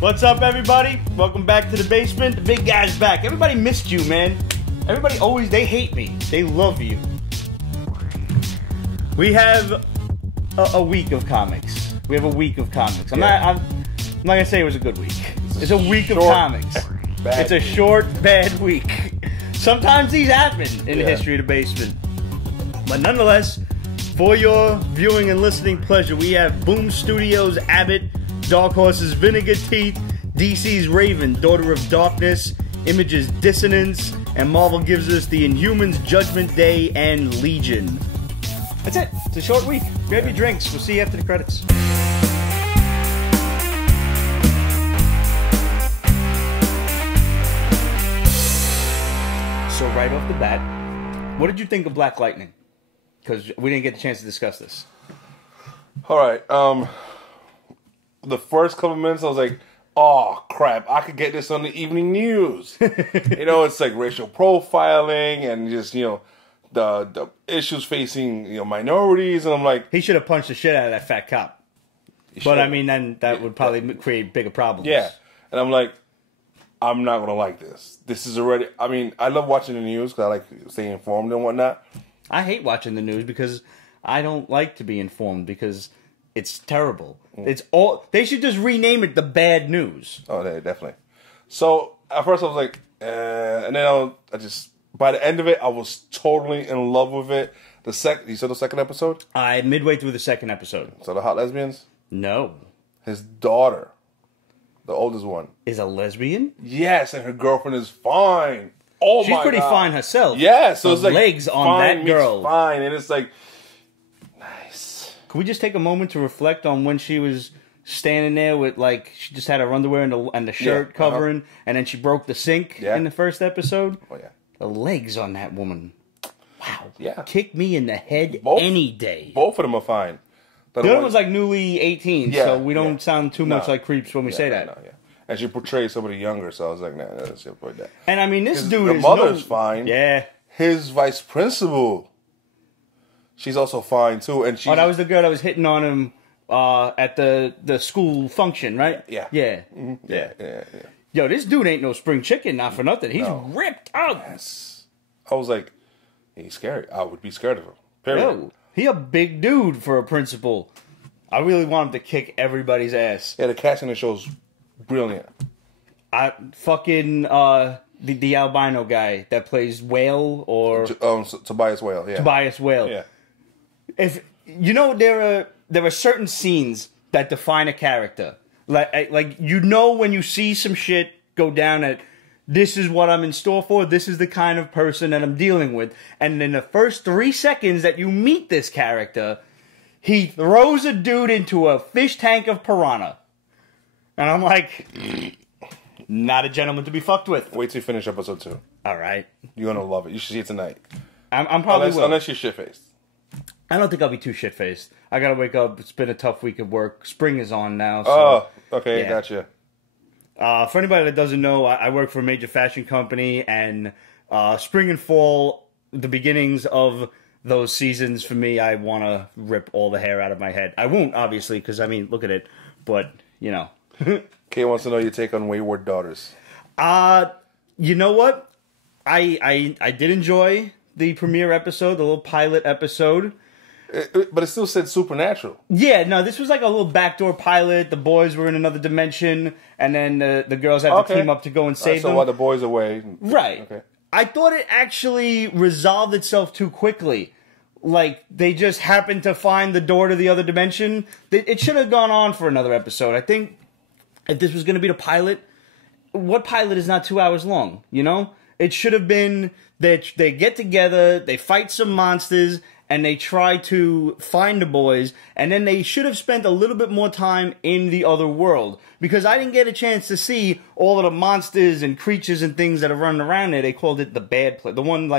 What's up, everybody? Welcome back to the basement. The big guy's back. Everybody missed you, man. Everybody always, they hate me. They love you. We have a week of comics. We have a week of comics. I'm not gonna say it was a good week. It's a week of comics. It's a short, bad week. Sometimes these happen in the history of the basement. But nonetheless, for your viewing and listening pleasure, we have Boom Studios' Abbott, Dark Horse's Vinegar Teeth, DC's Raven, Daughter of Darkness, Image's Dissonance, and Marvel gives us the Inhumans, Judgment Day, and Legion. That's it. It's a short week. Grab your drinks. We'll see you after the credits. So right off the bat, what did you think of Black Lightning? Because we didn't get the chance to discuss this. All right. The first couple minutes, I was like, "Oh crap! I could get this on the evening news." It's like racial profiling and just the issues facing minorities, and I'm like, he should have punched the shit out of that fat cop. But I mean, then that would probably create bigger problems. Yeah, and I'm like, I'm not gonna like this. This is already. I mean, I love watching the news because I like staying informed and whatnot. I hate watching the news because I don't like to be informed because it's terrible. It's all. They should just rename it the bad news. Oh, yeah, definitely. So at first I was like, and then I just by the end of it I was totally in love with it. You saw the second episode? Midway through the second episode. So the hot lesbians? No. His daughter, the oldest one, is a lesbian. Yes, and her girlfriend is fine. Oh She's my God. pretty fine herself. Yeah, so it's like legs on that girl. Fine, and it's like nice. Can we just take a moment to reflect on when she was standing there with she just had her underwear and the shirt covering, and then she broke the sink in the first episode? Oh yeah, the legs on that woman. Wow. Yeah, kick me in the head any day. Both of them are fine. The other one's like newly 18, so we don't sound too much like creeps when we say that. No, and she portrays somebody younger, so I was like, nah, let's avoid that. And I mean, this dude the mother's fine. Yeah. His vice principal, she's also fine too, and she. Oh, that was the girl that was hitting on him at the school function, right? Yeah. Yeah. Mm-hmm. Yeah. Yo, this dude ain't no spring chicken, not for nothing. He's ripped up. Yes. I was like, he's scary. I would be scared of him. Period. Yo, he a big dude for a principal. I really want him to kick everybody's ass. Yeah, the casting in the show's brilliant. The albino guy that plays Whale or Tobias Whale. Yeah. Tobias Whale. Yeah. If there are certain scenes that define a character. Like when you see some shit go down at this is what I'm in store for, this is the kind of person that I'm dealing with. And in the first 3 seconds that you meet this character, he throws a dude into a fish tank of piranha. And I'm like, not a gentleman to be fucked with. Wait till you finish episode 2. All right. You're going to love it. You should see it tonight. I'm probably unless you're shit-faced. I don't think I'll be too shit-faced. I got to wake up. It's been a tough week of work. Spring is on now. So, okay. Yeah. Gotcha. For anybody that doesn't know, I work for a major fashion company, and spring and fall, the beginnings of those seasons, for me, I want to rip all the hair out of my head. I won't, obviously, because, I mean, look at it. But, Kay wants to know your take on Wayward Daughters. You know what? I did enjoy the premiere episode, the little pilot episode. But it still said supernatural. Yeah, no, this was like a little backdoor pilot. The boys were in another dimension, and then the girls had to team up to go and save them. So while the boys away. Right. Okay. I thought it actually resolved itself too quickly. Like, they just happened to find the door to the other dimension. It should have gone on for another episode. I think if this was going to be the pilot, what pilot is not 2 hours long, It should have been that they get together, they fight some monsters, and they try to find the boys, and then they should have spent a little bit more time in the other world. Because I didn't get a chance to see all of the monsters and creatures and things that are running around there. They called it the bad place. The one,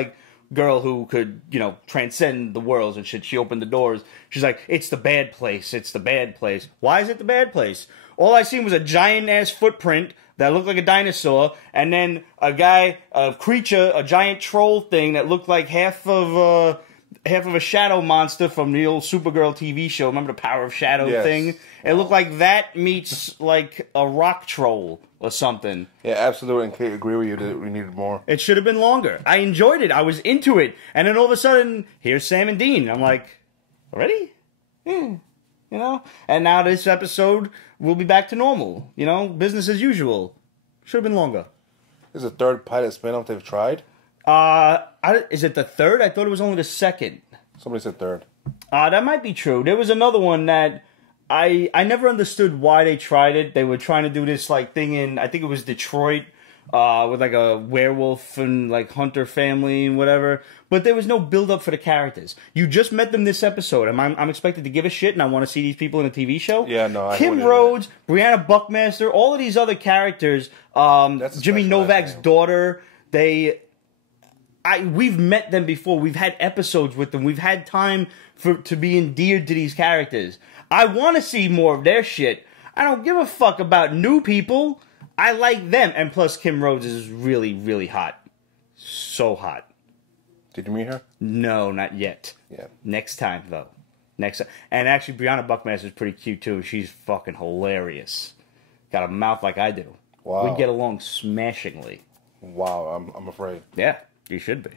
girl who could, transcend the worlds and shit. She opened the doors. She's like, it's the bad place. It's the bad place. Why is it the bad place? All I seen was a giant-ass footprint that looked like a dinosaur, and then a creature, a giant troll thing that looked like half of half of a shadow monster from the old Supergirl TV show. Remember the Power of Shadow thing? It looked like that meets like a rock troll or something. Yeah, absolutely. And I agree with you that we needed more. It should have been longer. I enjoyed it. I was into it. And then all of a sudden, here's Sam and Dean. I'm like, already? You know? And now this episode will be back to normal. You know? Business as usual. Should have been longer. This is the third pilot spinoff they've tried. Is it the third? I thought it was only the second. Somebody said third. That might be true. There was another one that I never understood why they tried it. They were trying to do this like thing in, I think it was Detroit, with like a werewolf and like hunter family and whatever. But there was no build up for the characters. You just met them this episode. I'm expected to give a shit and I want to see these people in a TV show. Yeah, no. Kim Rhodes, Brianna Buckmaster, all of these other characters. Jimmy Novak's daughter. We've met them before. We've had episodes with them. We've had time to be endeared to these characters. I want to see more of their shit. I don't give a fuck about new people. I like them. And plus, Kim Rhodes is really, really hot. So hot. Did you meet her? No, not yet. Yeah. Next time, though. Next time. And actually, Brianna Buckmaster is pretty cute, too. She's fucking hilarious. Got a mouth like I do. Wow. We get along smashingly. Wow, I'm afraid. Yeah. You should be.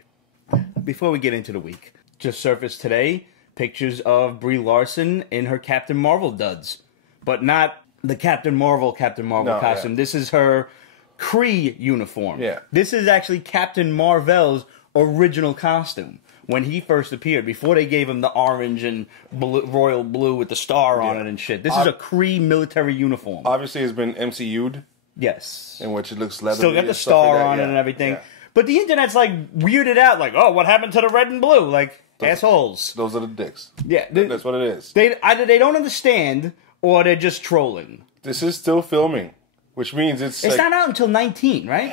Before we get into the week, just surfaced today pictures of Brie Larsen in her Captain Marvel duds. But not the Captain Marvel costume. Yeah. This is her Kree uniform. Yeah. This is actually Captain Marvel's original costume. When he first appeared, before they gave him the orange and royal blue with the star on it and shit. This is a Kree military uniform. Obviously, it's been MCU'd. Yes. In which it looks leathery. Still got the star on it and everything. Yeah. But the internet's like weirded out, like, oh, what happened to the red and blue? Like, assholes. Those are the dicks. Yeah. That's what it is. Either they don't understand, or they're just trolling. This is still filming, which means it's not out until 19, right?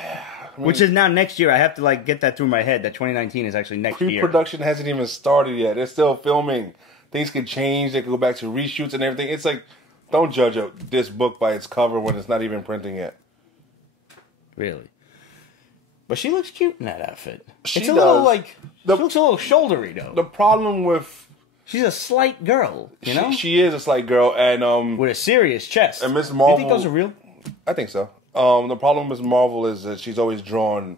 Which is now next year. I have to, like, get that through my head, that 2019 is actually next year. Pre-production hasn't even started yet. It's still filming. Things can change. They can go back to reshoots and everything. It's like, don't judge this book by its cover when it's not even printing yet. Really? But she looks cute in that outfit. She little, like, she looks a little shouldery, though. The problem with... She's a slight girl, you know? She is a slight girl, and... with a serious chest. And Miss Marvel... Do you think those are real? I think so. The problem with Miss Marvel is that she's always drawn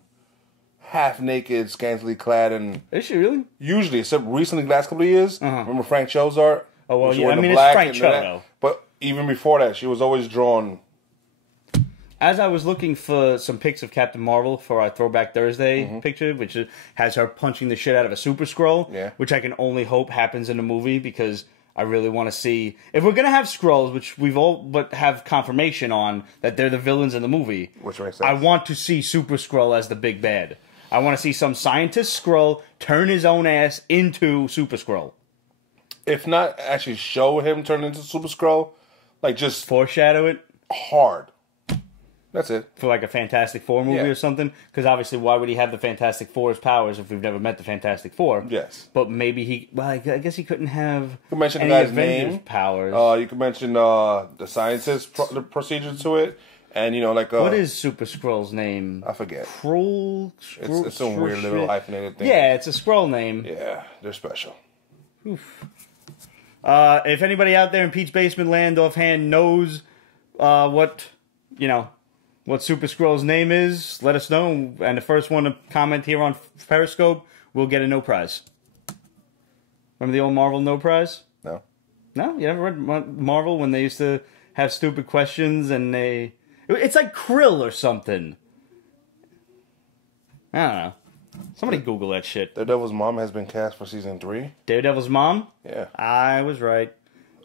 half-naked, scantily clad, and... Is she really? Usually, except recently, last couple of years. Remember Frank Cho's art? Oh, well, yeah, I mean, it's Frank Cho, though. But even before that, she was always drawn... As I was looking for some pics of Captain Marvel for our Throwback Thursday picture, which has her punching the shit out of a Super Skrull, which I can only hope happens in the movie because I really want to see... If we're going to have Skrulls, which we've all but have confirmation on that they're the villains in the movie, which makes sense. I want to see Super Skrull as the big bad. I want to see some scientist Skrull turn his own ass into Super Skrull. If not actually show him turn into Super Skrull, like just... foreshadow it? Hard. That's it. For like a Fantastic Four movie or something? Because obviously, why would he have the Fantastic Four's powers if we've never met the Fantastic Four? Yes. But maybe he... Well, I guess he couldn't have you could mention any the guy's Avengers name. Powers. You could mention the scientist the procedure to it. And, you know, like... what is Super Skrull's name? I forget. It's some weird little hyphenated thing. Yeah, it's a Skrull name. Yeah, they're special. Oof. If anybody out there in Pete's Basement Land offhand knows what Super Skrull's name is, let us know. And the first one to comment here on Periscope will get a no prize. Remember the old Marvel no prize? No. No? You never read Marvel when they used to have stupid questions and they... It's like Krill or something. I don't know. Somebody Google that shit. Daredevil's mom has been cast for season 3. Daredevil's mom? Yeah. I was right.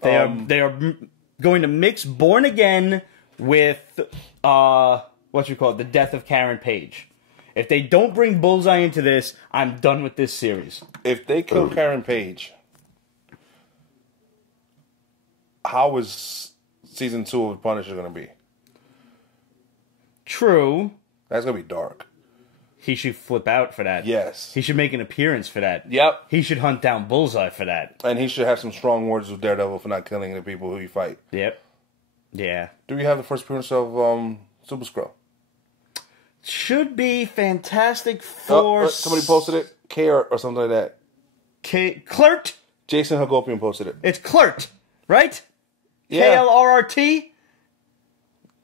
They are going to mix Born Again with the death of Karen Page. If they don't bring Bullseye into this, I'm done with this series. If they kill Karen Page, how is season 2 of Punisher going to be? True. That's going to be dark. He should flip out for that. Yes. He should make an appearance for that. Yep. He should hunt down Bullseye for that. And he should have some strong words with Daredevil for not killing the people who you fight. Yep. Yeah. Do we have the first appearance of Super Skrull? Should be Fantastic Four. Somebody posted it. K or something like that. Klrt. Jason Hagopian posted it. It's Klrt, right? Yeah. Klrrt.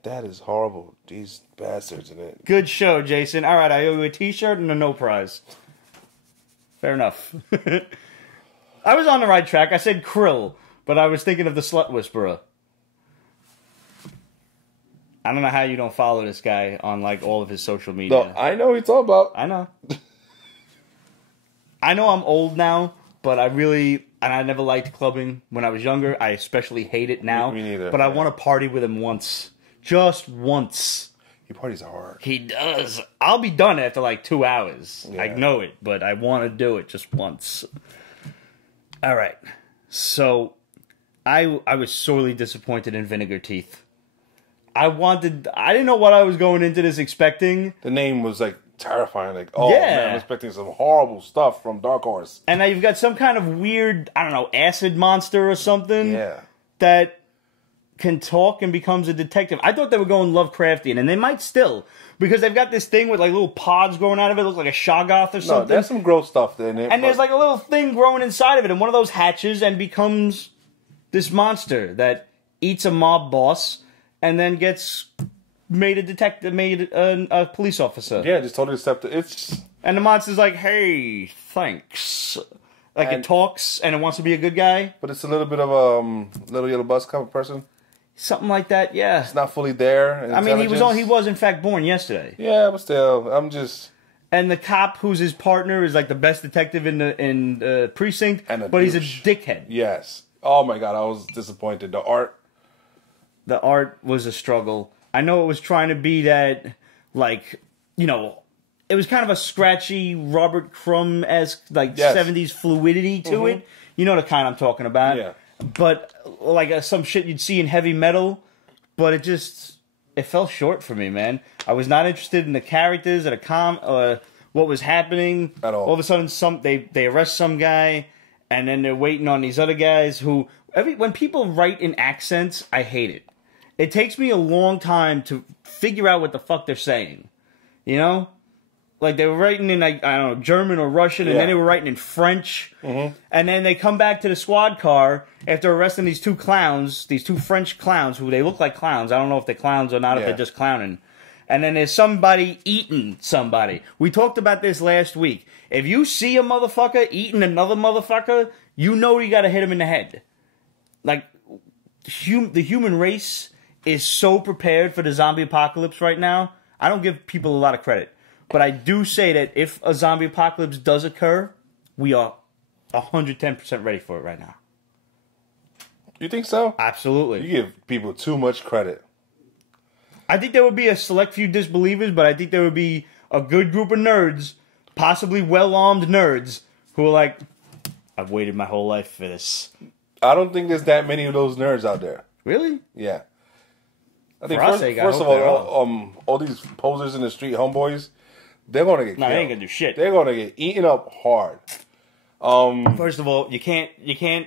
That is horrible. These bastards in it. Good show, Jason. All right, I owe you a T-shirt and a no prize. Fair enough. I was on the right track. I said Krill, but I was thinking of the Slut Whisperer. I don't know how you don't follow this guy on like all of his social media. No, I know what it's all about. I know. I know I'm old now, but I never liked clubbing when I was younger. I especially hate it now. Me neither. But I want to party with him once. Just once. He parties hard. He does. I'll be done after like 2 hours. Yeah. I know it, but I want to do it just once. All right. So, I was sorely disappointed in Vinegar Teeth. I didn't know what I was going into this expecting. The name was like terrifying. Like, oh Yeah. man, I'm expecting some horrible stuff from Dark Horse. And now you've got some kind of weird, I don't know, acid monster or something. Yeah. That can talk and becomes a detective. I thought they were going Lovecraftian, and they might still. Because they've got this thing with like little pods growing out of it, look like a Shoggoth or something. No, there's some gross stuff in it. And there's like a little thing growing inside of it, and one of those hatches and becomes this monster that eats a mob boss and then gets made a police officer. Yeah, just totally accept it. It's just... And the monster's like, hey, thanks. Like it talks and it wants to be a good guy. But it's a little bit of a little yellow bus kind of person. Something like that, yeah. It's not fully there. I mean, he was in fact born yesterday. Yeah, but still, I'm just... And the cop who's his partner is like the best detective in the precinct, but he's a dickhead. Yes. Oh my god, I was disappointed. The art was a struggle. I know it was trying to be that, like, you know, it was kind of a scratchy Robert Crumb-esque, like, 70s fluidity to it. You know the kind I'm talking about. Yeah. But, like, some shit you'd see in heavy metal, but it fell short for me, man. I was not interested in the characters or what was happening. At all. All of a sudden, they arrest some guy, and then they're waiting on these other guys who... when people write in accents, I hate it. It takes me a long time to figure out what the fuck they're saying. You know? Like, they were writing in, like, I don't know, German or Russian, and then they were writing in French. And then they come back to the squad car after arresting these two French clowns, who they look like clowns. I don't know if they're clowns or not, if they're just clowning. And then there's somebody eating somebody. We talked about this last week. If you see a motherfucker eating another motherfucker, you know you gotta hit him in the head. Like, the human race is so prepared for the zombie apocalypse right now. I don't give people a lot of credit. But I do say that if a zombie apocalypse does occur, we are 110% ready for it right now. You think so? Absolutely. You give people too much credit. I think there would be a select few disbelievers, but I think there would be a good group of nerds, possibly well-armed nerds, who are like, I've waited my whole life for this. I don't think there's that many of those nerds out there. Really? Yeah. I think first of all these posers in the street, homeboys, they're gonna get killed. They ain't gonna do shit. They're gonna get eaten up hard. First of all, you can't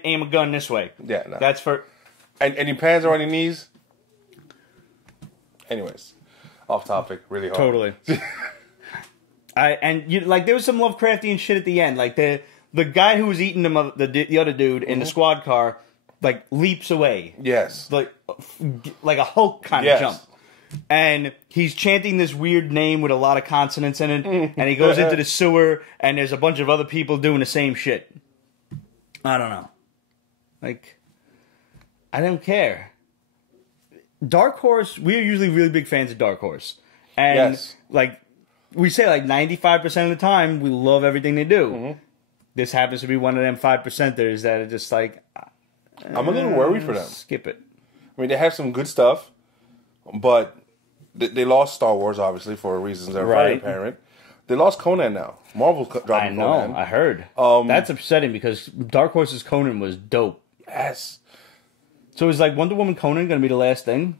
aim a gun this way. Yeah, no. That's for. And your pants are on your knees. Anyways, off topic, really hard. Totally. There was some Lovecraftian shit at the end, like the guy who was eating the other dude in the squad car, like leaps away. Yes. Like a Hulk kind of jump. And he's chanting this weird name with a lot of consonants in it, and he goes into the sewer, and there's a bunch of other people doing the same shit. I don't know. Like, I don't care. Dark Horse, we're usually really big fans of Dark Horse. And, like, we say, like, 95% of the time, we love everything they do. This happens to be one of them 5%ers that are just like... I'm a little worried for them. Skip it. I mean, they have some good stuff, but they lost Star Wars, obviously, for reasons that are very apparent. They lost Conan now. Marvel's dropping Conan. I heard. That's upsetting because Dark Horse's Conan was dope. Yes. So is, like, Wonder Woman Conan going to be the last thing?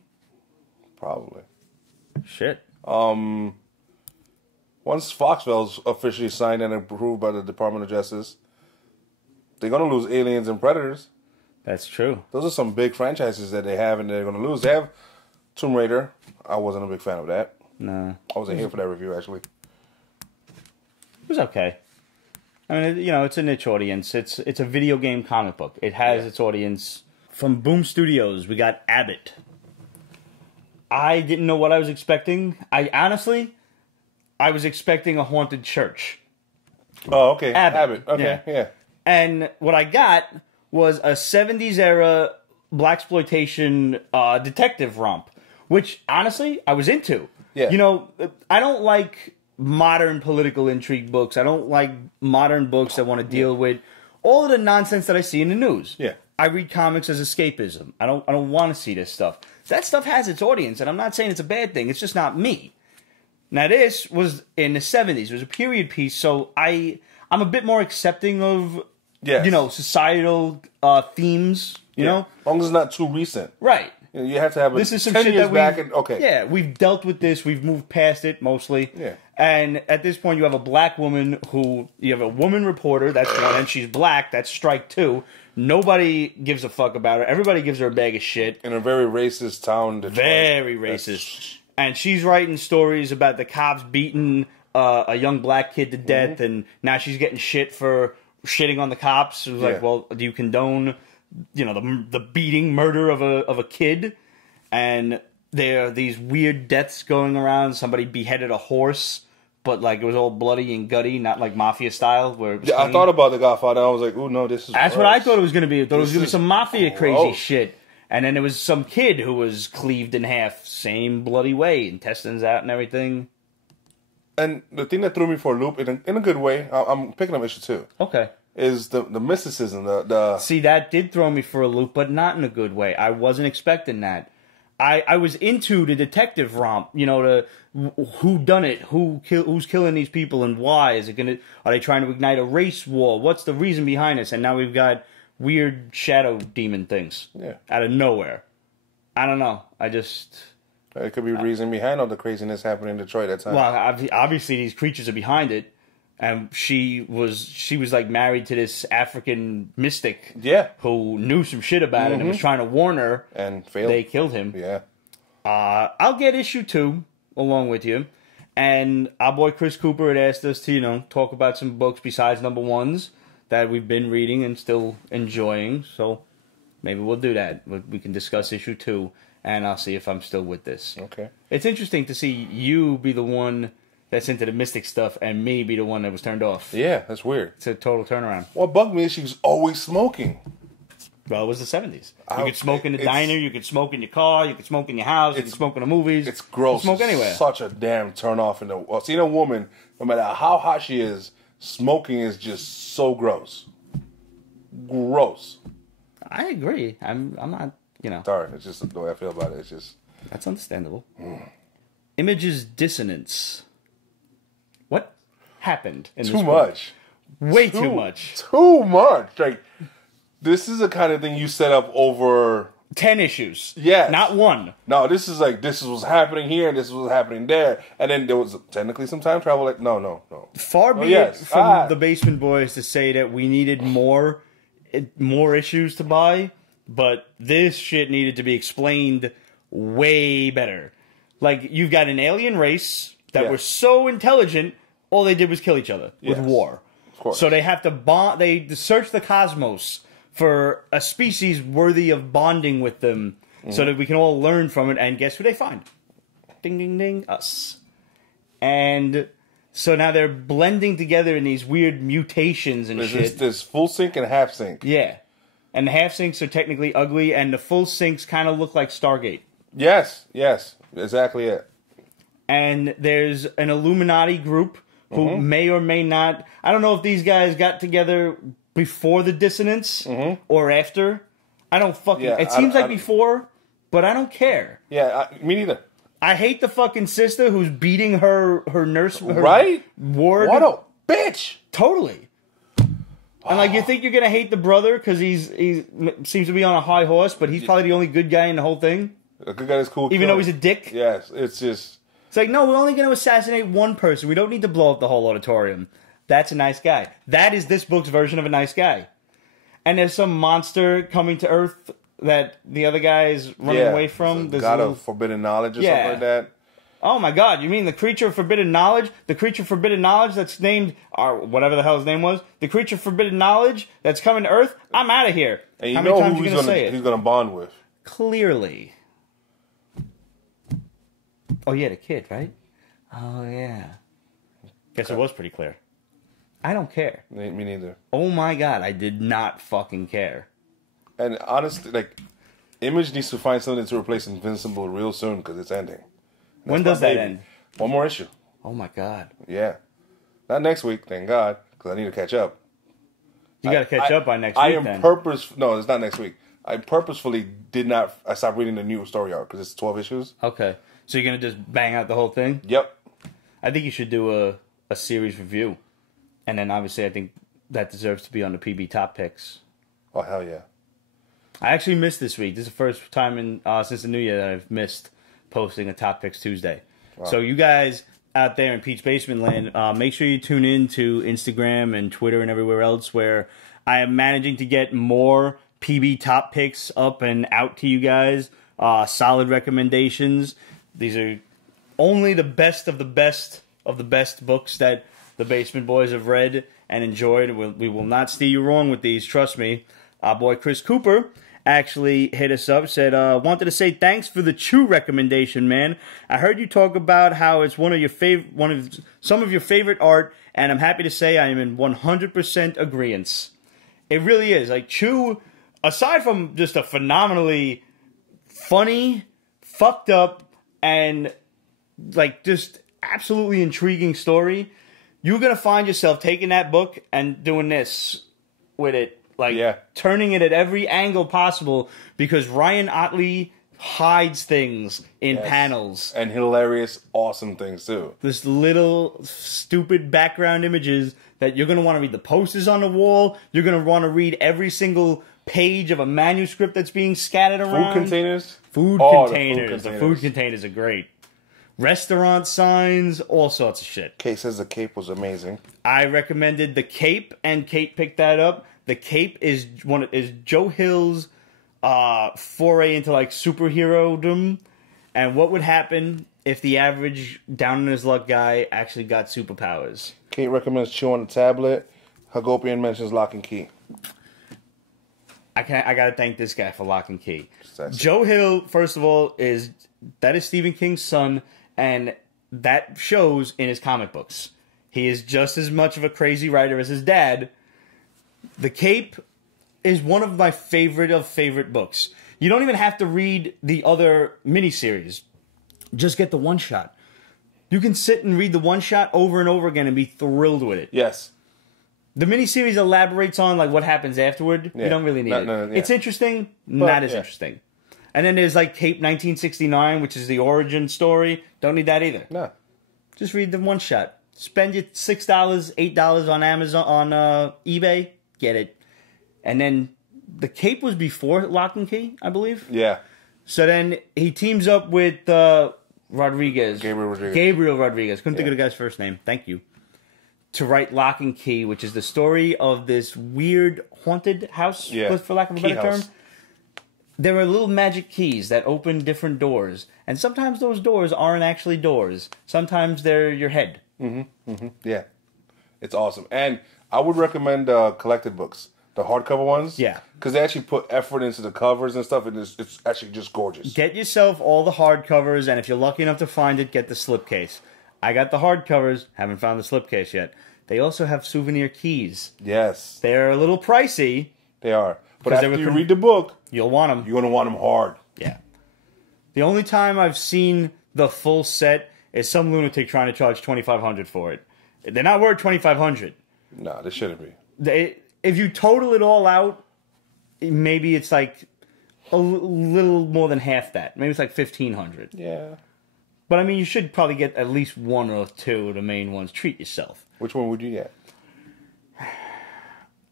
Probably. Shit. Once Foxville's officially signed and approved by the Department of Justice, they're going to lose Aliens and Predators. That's true. Those are some big franchises that they have and they're going to lose. They have Tomb Raider. I wasn't a big fan of that. No. I wasn't here for that review, actually. It was okay. I mean, you know, it's a niche audience. It's a video game comic book. It has its audience. From Boom Studios, we got Abbott. I didn't know what I was expecting. I was expecting a haunted church. Oh, okay. Abbott. Okay, yeah. And what I got was a 70s era blaxploitation detective romp, which honestly I was into. Yeah. You know, I don't like modern political intrigue books. I don't like modern books that want to deal with all of the nonsense that I see in the news. Yeah. I read comics as escapism. I don't want to see this stuff. That stuff has its audience, and I'm not saying it's a bad thing. It's just not me. Now, this was in the 70s. It was a period piece, so I'm a bit more accepting of, you know, societal themes, you know? As long as it's not too recent. Right. You have to have this is some 10 shit years that back. And, Yeah, we've dealt with this. We've moved past it, mostly. Yeah. And at this point, you have a black woman you have a woman reporter, that's one, and she's black, that's strike two. Nobody gives a fuck about her. Everybody gives her a bag of shit. In a very racist town. Detroit. Very racist. And she's writing stories about the cops beating a young black kid to death, and now she's getting shit for shitting on the cops. It was like, well, do you condone, you know, the beating, murder of a kid? And there are these weird deaths going around. Somebody beheaded a horse, but like it was all bloody and gutty, not like mafia style. Where it was I thought about The Godfather. I was like, oh no, this is. That's gross. what I thought it was going to be. I thought it was going to be some mafia crazy gross. shit. And then there was some kid who was cleaved in half, same bloody way, intestines out and everything. And the thing that threw me for a loop, in a good way, I'm picking up issue 2. Okay. Is the mysticism, the See, that did throw me for a loop, but not in a good way. I wasn't expecting that. I was into the detective romp, you know, the who done it, who's killing these people and why? Are they trying to ignite a race war? What's the reason behind this? And now we've got weird shadow demon things out of nowhere. I don't know. It could be reason behind all the craziness happening in Detroit at that time. Well, obviously these creatures are behind it, and she was like married to this African mystic, who knew some shit about it and was trying to warn her, and failed. They killed him. Yeah. I'll get issue 2 along with you, and our boy Chris Cooper had asked us to talk about some books besides number ones that we've been reading and still enjoying. So maybe we'll do that. We can discuss issue 2. And I'll see if I'm still with this. Okay. It's interesting to see you be the one that's into the mystic stuff and me be the one that was turned off. Yeah, that's weird. It's a total turnaround. What bugged me is she was always smoking. Well, it was the 70s. You could smoke in the diner, you could smoke in your car, you could smoke in your house, you could smoke in the movies. It's gross. You could smoke anywhere. It's such a damn turn off. Seeing a woman, no matter how hot she is, smoking is just so gross. Gross. I agree. I'm not... Sorry, it's just the way I feel about it. It's just... That's understandable. Image's Dissonance. What happened in this book? Too much. Way too much. Too much. Like, this is the kind of thing you set up over... 10 issues. Yes. Not one. No, this is what's happening here, and this is what's happening there. And then there was technically some time travel. Like, no. Far be it from the Basement Boys to say that we needed more issues to buy. But this shit needed to be explained way better. Like, you've got an alien race that were so intelligent, all they did was kill each other with war. Of course. So they have to they search the cosmos for a species worthy of bonding with them so that we can all learn from it. And guess who they find? Ding, ding, ding. Us. And so now they're blending together in these weird mutations and shit. There's full sync and half sync. Yeah. And the half sinks are technically ugly, and the full sinks kind of look like Stargate. Yes, exactly it. And there's an Illuminati group who may or may not... I don't know if these guys got together before the Dissonance or after. I don't fucking... it seems like before, but I don't care. Yeah, me neither. I hate the fucking sister who's beating her nurse... Right? Ward. What a bitch! Totally. And like, you think you're gonna hate the brother because he seems to be on a high horse, but he's probably the only good guy in the whole thing. A good guy is cool, even though he's a dick. Yes, it's just. It's like, no, we're only gonna assassinate one person. We don't need to blow up the whole auditorium. That's a nice guy. That is this book's version of a nice guy. And there's some monster coming to Earth that the other guy is running away from. There's God of forbidden knowledge or something like that. Oh my god, you mean the creature of forbidden knowledge? The creature of forbidden knowledge that's named, or whatever the hell his name was? The creature of forbidden knowledge that's coming to Earth? I'm out of here. And you How many know times who are you going to say it? he's going to bond with. Clearly. Oh yeah, the kid, right? Oh yeah. Guess it was pretty clear. I don't care. Me neither. Oh my god, I did not fucking care. And honestly, like, Image needs to find something to replace Invincible real soon because it's ending. When does that end? One more issue. Oh my god. Yeah. Not next week, thank God, because I need to catch up. You got to catch up by next week, then. No, it's not next week. I purposefully I stopped reading the new story arc because it's 12 issues. Okay. So you're going to just bang out the whole thing? Yep. I think you should do a series review. And then obviously I think that deserves to be on the PB Top Picks. Oh, hell yeah. I actually missed this week. This is the first time since the new year that I've missed posting a Top Picks Tuesday. Wow. So you guys out there in Peach Basement Land, make sure you tune in to Instagram and Twitter and everywhere else where I am managing to get more PB Top Picks up and out to you guys. Solid recommendations. These are only the best of the best of the best books that the Basement Boys have read and enjoyed. We will not steer you wrong with these, trust me. Our boy Chris Cooper actually hit us up, said, wanted to say thanks for the Chew recommendation, man. I heard you talk about how it's some of your favorite art, and I'm happy to say I am in 100% agreement. It really is. Like, Chew, aside from just a phenomenally funny, fucked up, and like just absolutely intriguing story, you're gonna find yourself taking that book and doing this with it. Like, turning it at every angle possible because Ryan Otley hides things in panels. And hilarious, awesome things, too. This little stupid background images that you're going to want to read the posters on the wall. You're going to want to read every single page of a manuscript that's being scattered around. Food containers? Food containers. The food containers are great. Restaurant signs, all sorts of shit. Kate says the cape was amazing. I recommended the cape, and Kate picked that up. The cape is Joe Hill's foray into like superhero-dom, and what would happen if the average down in his luck guy actually got superpowers. Kate recommends Chew on the tablet. Hagopian mentions Lock and Key. I gotta thank this guy for Lock and Key. Joe Hill, first of all, is Stephen King's son, and that shows in his comic books. He is just as much of a crazy writer as his dad. The Cape is one of my favorite books. You don't even have to read the other miniseries. Just get the one-shot. You can sit and read the one-shot over and over again and be thrilled with it. Yes. The miniseries elaborates on like what happens afterward. Yeah. You don't really need it. No, It's interesting, but, not as interesting. And then there's like Cape 1969, which is the origin story. Don't need that either. No. Just read the one-shot. Spend your $6, $8 on Amazon, on eBay. Get it. And then the Cape was before Lock and Key, I believe. Yeah. So then he teams up with Rodriguez. Gabriel Rodriguez. Couldn't think of the guy's first name. Thank you. To write Lock and Key, which is the story of this weird haunted house, for lack of a better term. There are little magic keys that open different doors. And sometimes those doors aren't actually doors. Sometimes they're your head. Mm-hmm. Mm-hmm. Yeah. It's awesome. And I would recommend collected books, the hardcover ones. Yeah. Because they actually put effort into the covers and stuff, and it's actually just gorgeous. Get yourself all the hardcovers, and if you're lucky enough to find it, get the slipcase. I got the hardcovers, haven't found the slipcase yet. They also have souvenir keys. Yes. They're a little pricey. They are. But after you read the book, you'll want them. You're going to want them hard. Yeah. The only time I've seen the full set is some lunatic trying to charge $2,500 for it. They're not worth $2,500. No, they shouldn't be. If you total it all out, maybe it's like a little more than half that. Maybe it's like $1,500. Yeah. But I mean, you should probably get at least one or two of the main ones. Treat yourself. Which one would you get?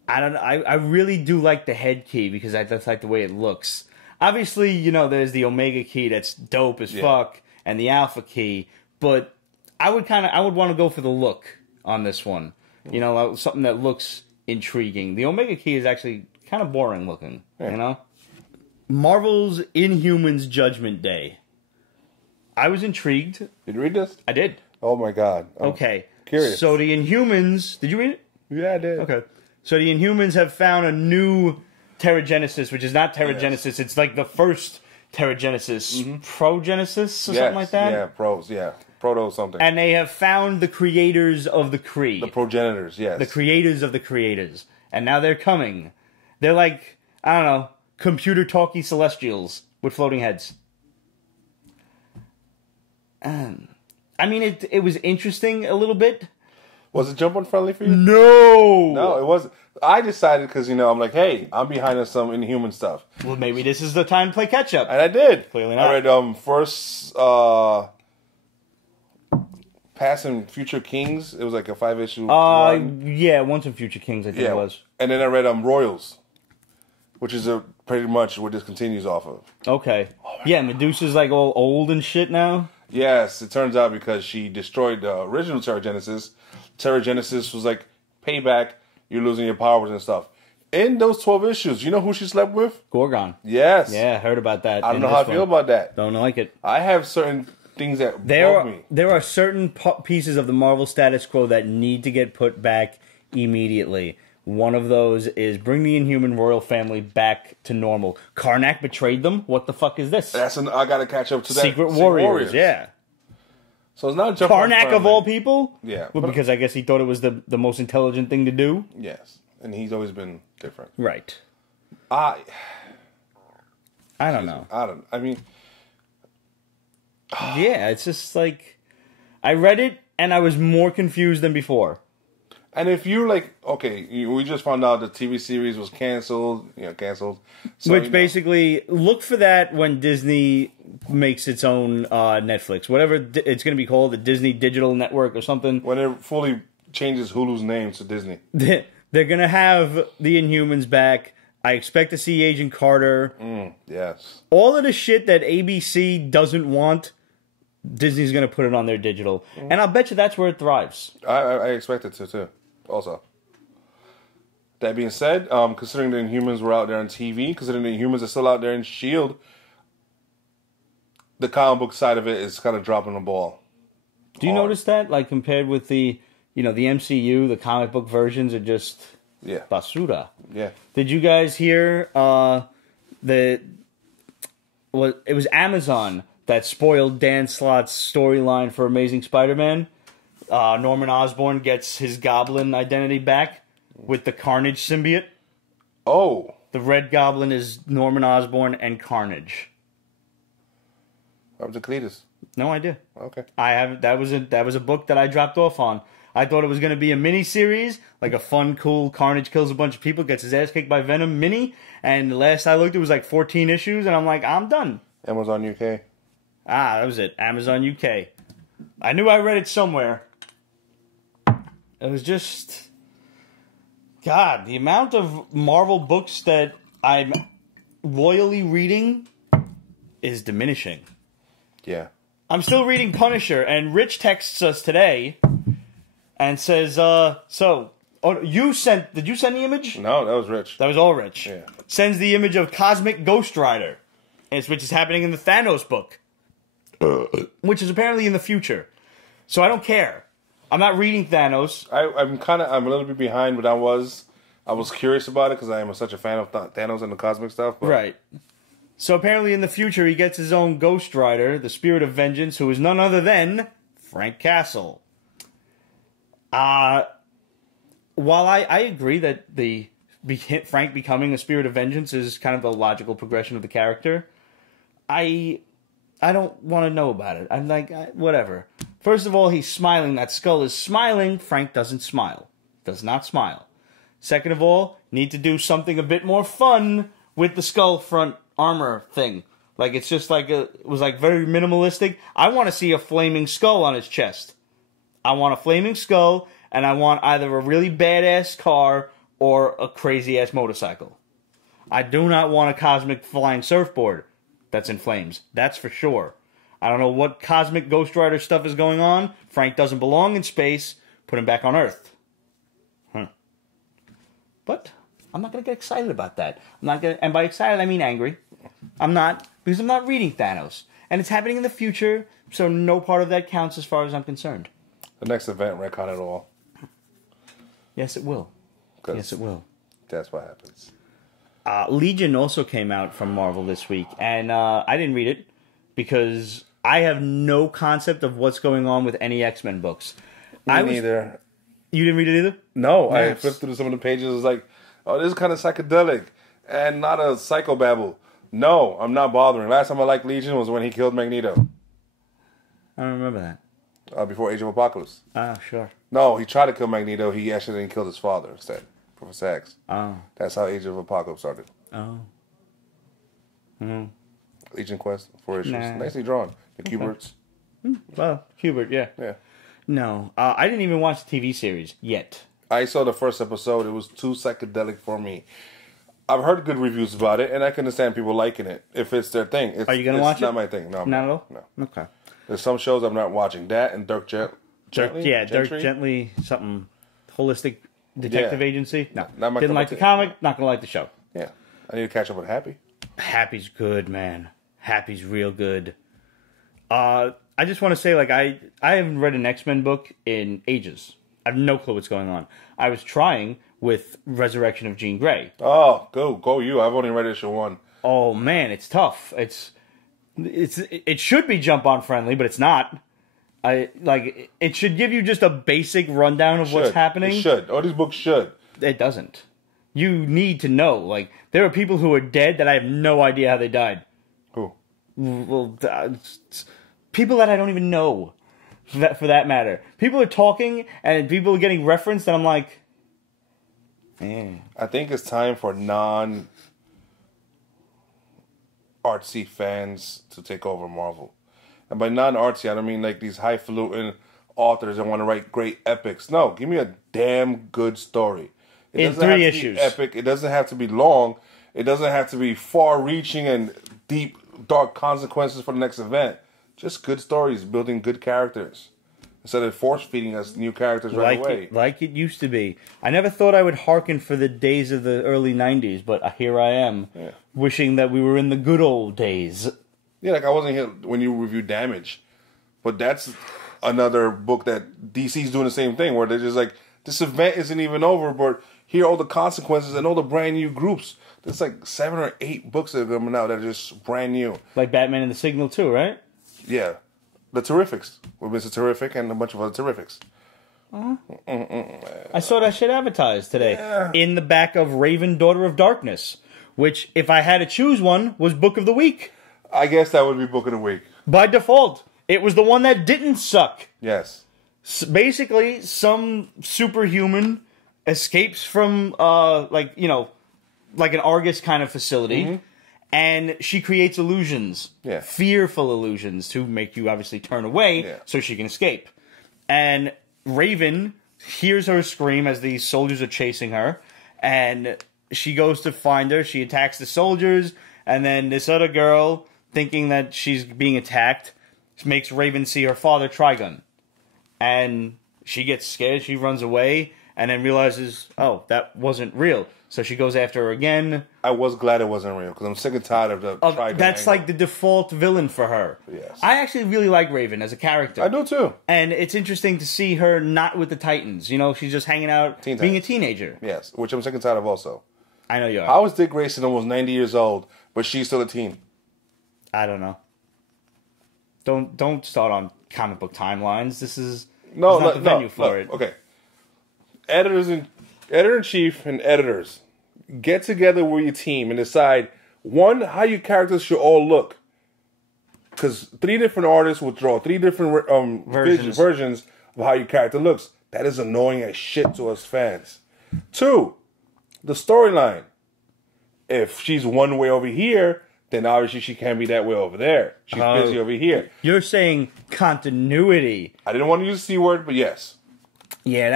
I don't know. I really do like the head key because I just like the way it looks. Obviously, you know, there's the Omega key that's dope as fuck, and the Alpha key. But I would want to go for the look on this one. You know, something that looks intriguing. The Omega key is actually kind of boring looking. You know, Marvel's Inhumans Judgment Day. I was intrigued. Did you read this? I did. Oh my god. I'm Okay. curious. So the Inhumans... Did you read it? Yeah, I did. Okay. So the Inhumans have found a new Terrigenesis, which is not Terrigenesis. Yes. It's like the first Terrigenesis. Progenesis or something like that? Yeah, Proto something. And they have found the creators of the Kree. The progenitors, yes. The creators of the creators. And now they're coming. They're like, I don't know, computer-talky celestials with floating heads. I mean, it was interesting a little bit. Was it jump on friendly for you? No, it wasn't. I decided because I'm like, hey, I'm behind on some Inhuman stuff. Well, maybe this is the time to play catch up. And I did. Clearly not. I read first Past and Future Kings. It was like a 5-issue. Yeah, Once and Future Kings. I think it was. And then I read Royals, which is pretty much what this continues off of. Okay. Yeah, Medusa's like all old and shit now. Yes, it turns out because she destroyed the original Terrigenesis. Terrigenesis was like, payback, you're losing your powers and stuff. In those 12 issues, you know who she slept with? Gorgon. Yes. Yeah, heard about that. I don't know how I feel about that. Don't like it. I have certain things that bug me. There are certain pieces of the Marvel status quo that need to get put back immediately. One of those is bring the Inhuman royal family back to normal. Karnak betrayed them? What the fuck is this? I gotta catch up to that. Secret Warriors, yeah. So it's not Karnak of all people? Yeah. Well, because I guess he thought it was the most intelligent thing to do? Yes. And he's always been different. Right. I don't know. I mean... Yeah, it's just like... I read it, and I was more confused than before. And if you like... Okay, we just found out the TV series was canceled. So, which basically... Look for that when Disney makes its own Netflix. Whatever it's going to be called, the Disney Digital Network or something. When it fully changes Hulu's name to Disney. They're going to have the Inhumans back. I expect to see Agent Carter. Yes. All of the shit that ABC doesn't want, Disney's going to put it on their digital. And I'll bet you that's where it thrives. I expect it to, too. Also. That being said, considering the Inhumans were out there on TV, considering the Inhumans are still out there in S.H.I.E.L.D., the comic book side of it is kind of dropping the ball. Do you notice that? Like, compared with the MCU, the comic book versions are just basura. Yeah. Did you guys hear it was Amazon that spoiled Dan Slott's storyline for Amazing Spider-Man? Norman Osborn gets his Goblin identity back with the Carnage symbiote. Oh. The Red Goblin is Norman Osborn and Carnage. What was the Cletus? No idea. Okay. That was a book that I dropped off on. I thought it was going to be a mini series, like a fun, cool Carnage kills a bunch of people, gets his ass kicked by Venom mini. And last I looked, it was like 14 issues, and I'm like, I'm done. Amazon UK. That was it. Amazon UK. I knew I read it somewhere. It was just... God, the amount of Marvel books that I'm loyally reading is diminishing. Yeah. I'm still reading Punisher, and Rich texts us today and says, did you send the image? No, that was Rich. That was all Rich. Yeah. Sends the image of Cosmic Ghost Rider, which is happening in the Thanos book, which is apparently in the future. So I don't care. I'm not reading Thanos. I'm a little bit behind, but I was curious about it because I am such a fan of Thanos and the cosmic stuff. But... Right. So apparently in the future he gets his own Ghost Rider, the Spirit of Vengeance, who is none other than Frank Castle. While I agree that Frank becoming a Spirit of Vengeance is kind of the logical progression of the character, I don't want to know about it. I'm like, whatever. First of all, he's smiling. That skull is smiling. Frank doesn't smile. Does not smile. Second of all, need to do something a bit more fun with the skull front armor thing. Like, it's just like it was like very minimalistic. I want to see a flaming skull on his chest. I want a flaming skull, and I want either a really badass car or a crazy-ass motorcycle. I do not want a cosmic flying surfboard that's in flames. That's for sure. I don't know what cosmic Ghost Rider stuff is going on. Frank doesn't belong in space. Put him back on Earth. But I'm not going to get excited about that. And by excited, I mean angry. I'm not, because I'm not reading Thanos. and it's happening in the future, so no part of that counts as far as I'm concerned. The next event, retcon it all. Yes, it will. Yes, it will. That's what happens. Legion also came out from Marvel this week, and I didn't read it because I have no concept of what's going on with any X-Men books. Me neither. You didn't read it either? No, Nice. I flipped through some of the pages. It was like, oh, this is kind of psychedelic and not a psychobabble. No, I'm not bothering. Last time I liked Legion was when he killed Magneto. I don't remember that. Before Age of Apocalypse. Ah, sure. No, he tried to kill Magneto. He actually killed his father instead. Professor X. Oh. That's how Age of Apocalypse started. Oh. Mm. Legion Quest, 4 issues. Nah. Nicely drawn. The Kuberts. Well, Hubert, yeah. Yeah. No, I didn't even watch the TV series yet. I saw the first episode. It was too psychedelic for me. I've heard good reviews about it, and I can understand people liking it if it's their thing. Are you going to watch it? It's not my thing. No, I'm Not at all? No. Okay. There's some shows I'm not watching. That and Dirk Gently. Dirk Gently, something holistic detective agency. No, Not my didn't cup like of the tea. comic. Not gonna like the show. Yeah. I need to catch up with Happy. Happy's good, man. Happy's real good. I just want to say, like, I haven't read an X-Men book in ages. I have no clue what's going on. I was trying with Resurrection of Jean Grey. Oh, go you. I've only read issue 1. Oh man, it's tough. It should be jump on friendly, but it's not. It should give you just a basic rundown of what's happening. It should. All these books should. It doesn't. You need to know. Like, there are people who are dead that I have no idea how they died. Who? Well, people that I don't even know, for that matter. People are talking, and people are getting referenced, and I'm like, I think it's time for non-artsy fans to take over Marvel. And by non-artsy, I don't mean like these highfalutin authors that want to write great epics. No, give me a damn good story. It In doesn't 3 have to issues. be epic. It doesn't have to be long. It doesn't have to be far-reaching and deep, dark consequences for the next event. Just good stories, building good characters. Instead of force-feeding us new characters right away. Like it used to be. I never thought I would hearken for the days of the early 90s, but here I am, wishing that we were in the good old days. Yeah, like I wasn't here when you reviewed Damage. But that's another book that DC's doing the same thing, where they're just like, this event isn't even over, but here are all the consequences and all the brand new groups. There's like 7 or 8 books that are coming out that are just brand new. Like Batman and the Signal too, right? Yeah. The Terrifics. With Mr. Terrific and a bunch of other Terrifics. I saw that shit advertised today in the back of Raven, Daughter of Darkness, which, if I had to choose one, was Book of the Week. I guess that would be Book of the Week. By default. It was the one that didn't suck. Yes. Basically, some superhuman escapes from, like an Argus kind of facility, and she creates illusions, fearful illusions, to make you obviously turn away so she can escape. And Raven hears her scream as these soldiers are chasing her, and she goes to find her. She attacks the soldiers, and then this other girl, thinking that she's being attacked, makes Raven see her father, Trigon. And she gets scared, she runs away, and then realizes, oh, that wasn't real. So she goes after her again. I was glad it wasn't real, because I'm sick and tired of the Trigon That's angle. like the default villain for her. Yes. I actually really like Raven as a character. I do too. And it's interesting to see her not with the Titans. You know, she's just hanging out, being a teenager. Yes, which I'm sick and tired of also. I know you are. How is Dick Grayson almost 90 years old, but she's still a teen? I don't know. Don't start on comic book timelines. This is not the venue for it. Okay. Editor-in-chief and editors, get together with your team and decide, one, how your characters should all look. Because 3 different artists will draw 3 different versions of how your character looks. That is annoying as shit to us fans. 2, the storyline. If she's one way over here, then obviously she can't be that way over there. She's busy over here. You're saying continuity. I didn't want to use the C word, but yes. Yeah,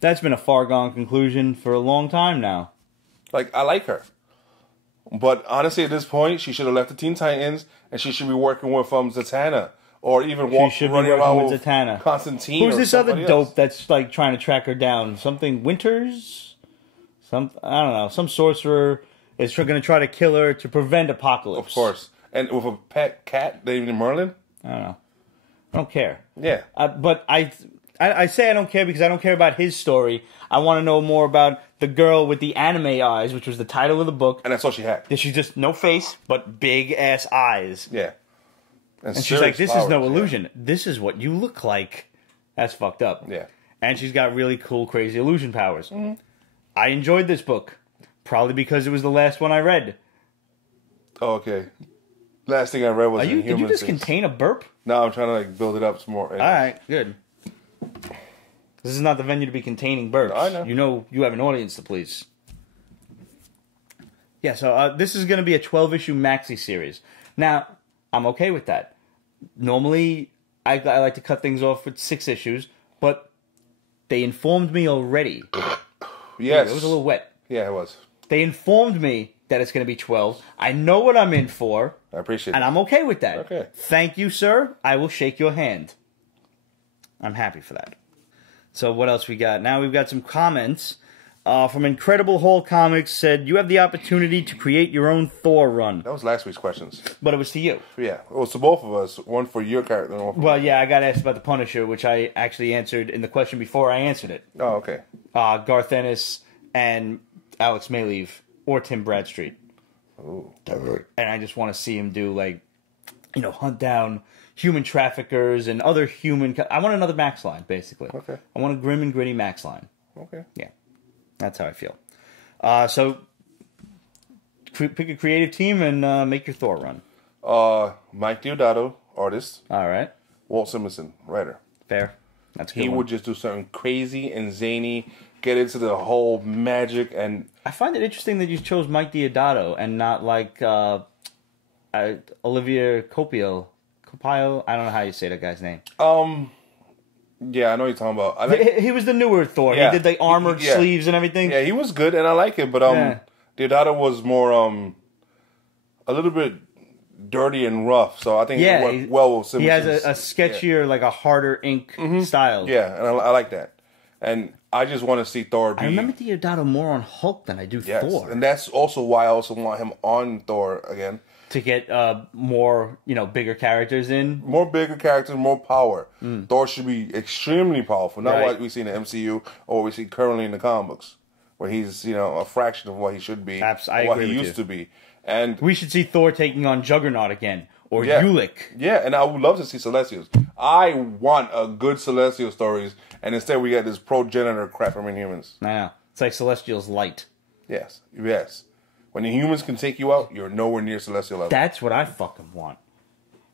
that's been a far gone conclusion for a long time now. Like, I like her. But honestly, at this point, she should have left the Teen Titans, and she should be working with Zatanna. Or even running around with Zatanna. Constantine. Who's this other dope else that's like trying to track her down? Something Winters? I don't know. Some sorcerer is going to try to kill her to prevent apocalypse. Of course. And with a pet cat named Merlin? I don't know. I don't care. Yeah. But I say I don't care because I don't care about his story. I want to know more about the girl with the anime eyes, which was the title of the book. And that's all she had. She's just no face, but big-ass eyes. Yeah. And she's like, this is no illusion. Yeah. This is what you look like. That's fucked up. Yeah. And she's got really cool, crazy illusion powers. Mm-hmm. I enjoyed this book. Probably because it was the last one I read. Oh, okay. Last thing I read was Inhumans. Did you just contain a burp? No, I'm trying to like build it up some more. All right, good. This is not the venue to be containing burps. I know. You know you have an audience to please. Yeah, so this is going to be a 12-issue maxi series. Now, I'm okay with that. Normally, I like to cut things off with 6 issues, but they informed me already. Yes. It was a little wet. Yeah, it was. They informed me that it's going to be 12. I know what I'm in for. I appreciate it. And I'm okay with that. Okay. Thank you, sir. I will shake your hand. I'm happy for that. So what else we got? Now we've got some comments. From Incredible Hulk Comics said, you have the opportunity to create your own Thor run. That was last week's questions. But it was to you. Yeah. It was to both of us. One for your character and one for Well, yeah, I got asked about the Punisher, which I actually answered in the question before I answered it. Oh, okay. Garth Ennis and Alex Mayleave or Tim Bradstreet. Ooh. And I just want to see him do, like, you know, hunt down human traffickers and other human... I want another Max line, basically. Okay. I want a grim and gritty Max line. Okay. Yeah. That's how I feel. So, pick a creative team and make your Thor run. Mike Deodato, artist. All right. Walt Simonson, writer. Fair. That's a good He one. would just do something crazy and zany, get into the whole magic and... I find it interesting that you chose Mike Deodato and not like Olivia Copio. Copio? I don't know how you say that guy's name. Yeah, I know what you're talking about. He was the newer Thor. Yeah. He did the armored sleeves and everything. Yeah, he was good, and I like it. But Deodato was more a little bit dirty and rough. So I think it went well with Simmons. He has a sketchier, like a harder ink style. Yeah, and I like that. And I just want to see Thor be... I remember Deodato more on Hulk than I do Thor. And that's also why I also want him on Thor again. To get more, bigger characters in. More bigger characters, more power. Thor should be extremely powerful. Not what we see in the MCU or what we see currently in the comic books. Where he's, a fraction of what he should be. What he used to be. And we should see Thor taking on Juggernaut again. Or Ulick. Yeah, and I would love to see Celestials. I want a good Celestial stories, and instead we got this progenitor crap from Inhumans. I know. It's like Celestials light. Yes. When the humans can take you out, you're nowhere near Celestial level. That's what I fucking want.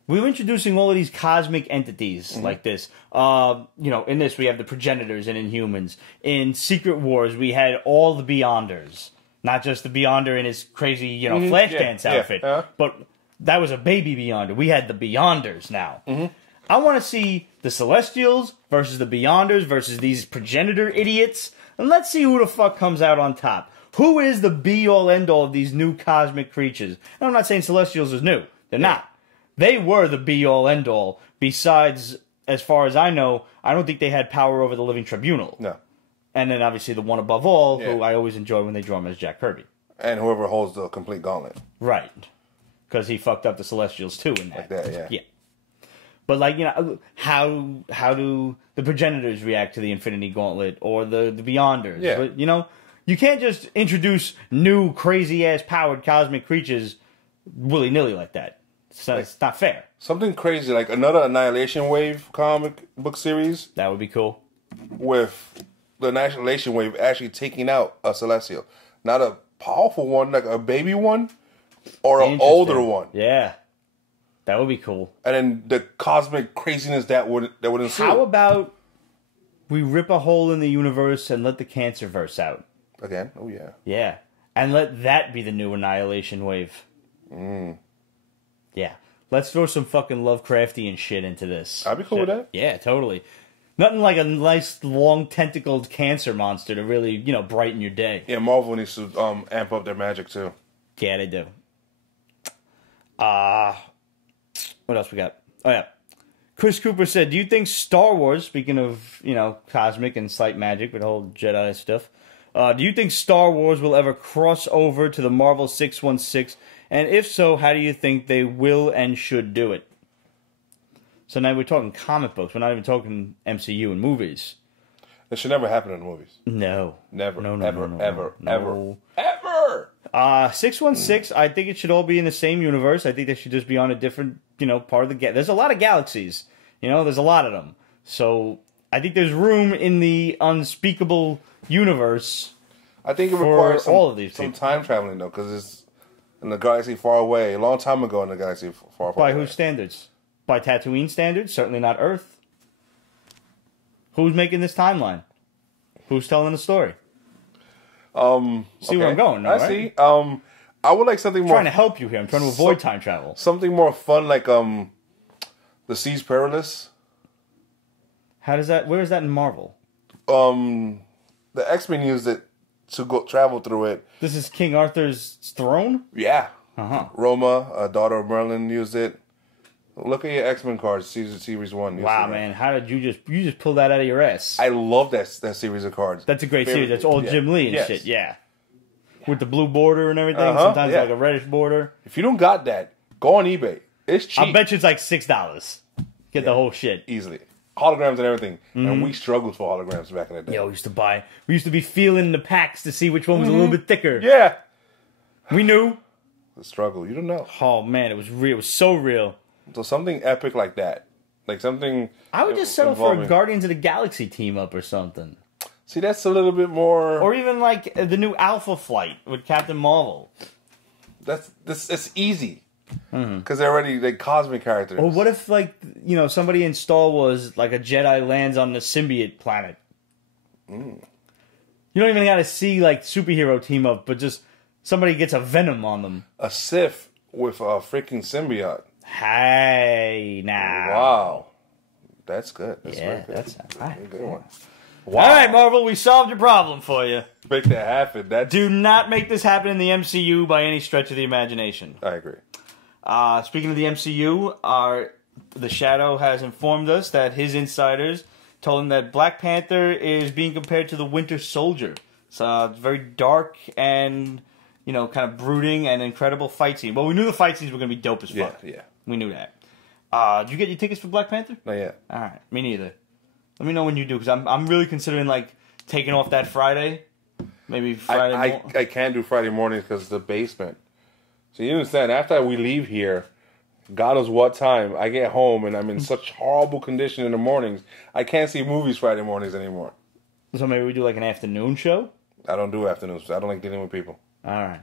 We were introducing all of these cosmic entities like this. In this we have the progenitors and Inhumans. In Secret Wars we had all the Beyonders. Not just the Beyonder in his crazy, Flashdance outfit. But that was a baby Beyonder. We had the Beyonders now. I want to see the Celestials versus the Beyonders versus these progenitor idiots. And let's see who the fuck comes out on top. Who is the be-all, end-all of these new cosmic creatures? And I'm not saying Celestials is new. They're not. They were the be-all, end-all. Besides, as far as I know, I don't think they had power over the Living Tribunal. No. And then, obviously, the one above all, who I always enjoy when they draw him as Jack Kirby. And whoever holds the complete gauntlet. Right. Because he fucked up the Celestials, too, in that. Like that, Yeah. But, how do the progenitors react to the Infinity Gauntlet or the Beyonders? Yeah. But, you can't just introduce new, crazy-ass powered cosmic creatures willy-nilly like that. It's not fair. Something crazy, like another Annihilation Wave comic book series. That would be cool. With the Annihilation Wave actually taking out a Celestial. Not a powerful one, like a baby one, or an older one. Yeah. That would be cool. And then the cosmic craziness that would ensue. How about we rip a hole in the universe and let the Cancerverse out? Again? Oh, yeah. Yeah. And let that be the new Annihilation Wave. Yeah. Let's throw some fucking Lovecraftian shit into this. I'd be cool with that. Yeah, totally. Nothing like a nice, long, tentacled cancer monster to really, brighten your day. Yeah, Marvel needs to amp up their magic, too. Yeah, they do. What else we got? Oh, yeah. Chris Cooper said, do you think Star Wars, speaking of, cosmic and slight magic with the whole Jedi stuff, do you think Star Wars will ever cross over to the Marvel 616 And if so, how do you think they will and should do it? So now we're talking comic books. We're not even talking MCU and movies. It should never happen in the movies. No. Never. No, ever. no, Ever. no. Ever. Ever. 616, I think it should all be in the same universe. I think they should just be on a different, part of the there's a lot of galaxies. There's a lot of them. So I think there's room in the unspeakable universe. I think it requires all of these some time traveling, though, because it's in the galaxy far away, a long time ago in the galaxy far away. By whose standards? By Tatooine standards? Certainly not Earth. Who's making this timeline? Who's telling the story? See where I'm going, I right? see. I would like something more... I'm trying to help you here. I'm trying to avoid time travel. Something more fun, like The Seas Perilous. How does that... Where is that in Marvel? The X-Men used it to go travel through it. This is King Arthur's throne? Yeah. Uh-huh. Roma, a daughter of Merlin, used it. Look at your X-Men cards, Series 1. Wow, man. How did you just pull that out of your ass? I love that series of cards. That's a great series. That's all Jim Lee and shit. Yeah. With the blue border and everything. Sometimes like a reddish border. If you don't got that, go on eBay. It's cheap. I'll bet you it's like $6. Get the whole shit. Easily. Holograms and everything. And we struggled for holograms back in the day. Yeah, we used to be feeling the packs to see which one was a little bit thicker. Yeah. We knew. The struggle. You don't know. Oh, man. It was real. It was so real. So something epic like that. Like something... I would just settle for a Guardians of the Galaxy team up or something. See, that's a little bit more... Or even like the new Alpha Flight with Captain Marvel. That's easy. Because they're already cosmic characters. Or what if somebody in Star Wars, like a Jedi, lands on the symbiote planet? You don't even got to see superhero team up, but just somebody gets a venom on them. A Sith with a freaking symbiote. Hey, now. Wow. That's good. That's very good. That's a good one. Wow. All right, Marvel, we solved your problem for you. Make that happen. Do not make this happen in the MCU by any stretch of the imagination. I agree. Speaking of the MCU, the Shadow has informed us that his insiders told him that Black Panther is being compared to the Winter Soldier. It's very dark and, kind of brooding and incredible fight scene. Well, we knew the fight scenes were going to be dope as fuck. Yeah. We knew that. Did you get your tickets for Black Panther? Not yet. All right. Me neither. Let me know when you do, because I'm really considering, taking off that Friday. Maybe Friday morning. I can't do Friday mornings because it's the basement. So you understand, after we leave here, God knows what time, I get home and I'm in such horrible condition in the mornings, I can't see movies Friday mornings anymore. So maybe we do an afternoon show? I don't do afternoons. I don't like dealing with people. All right.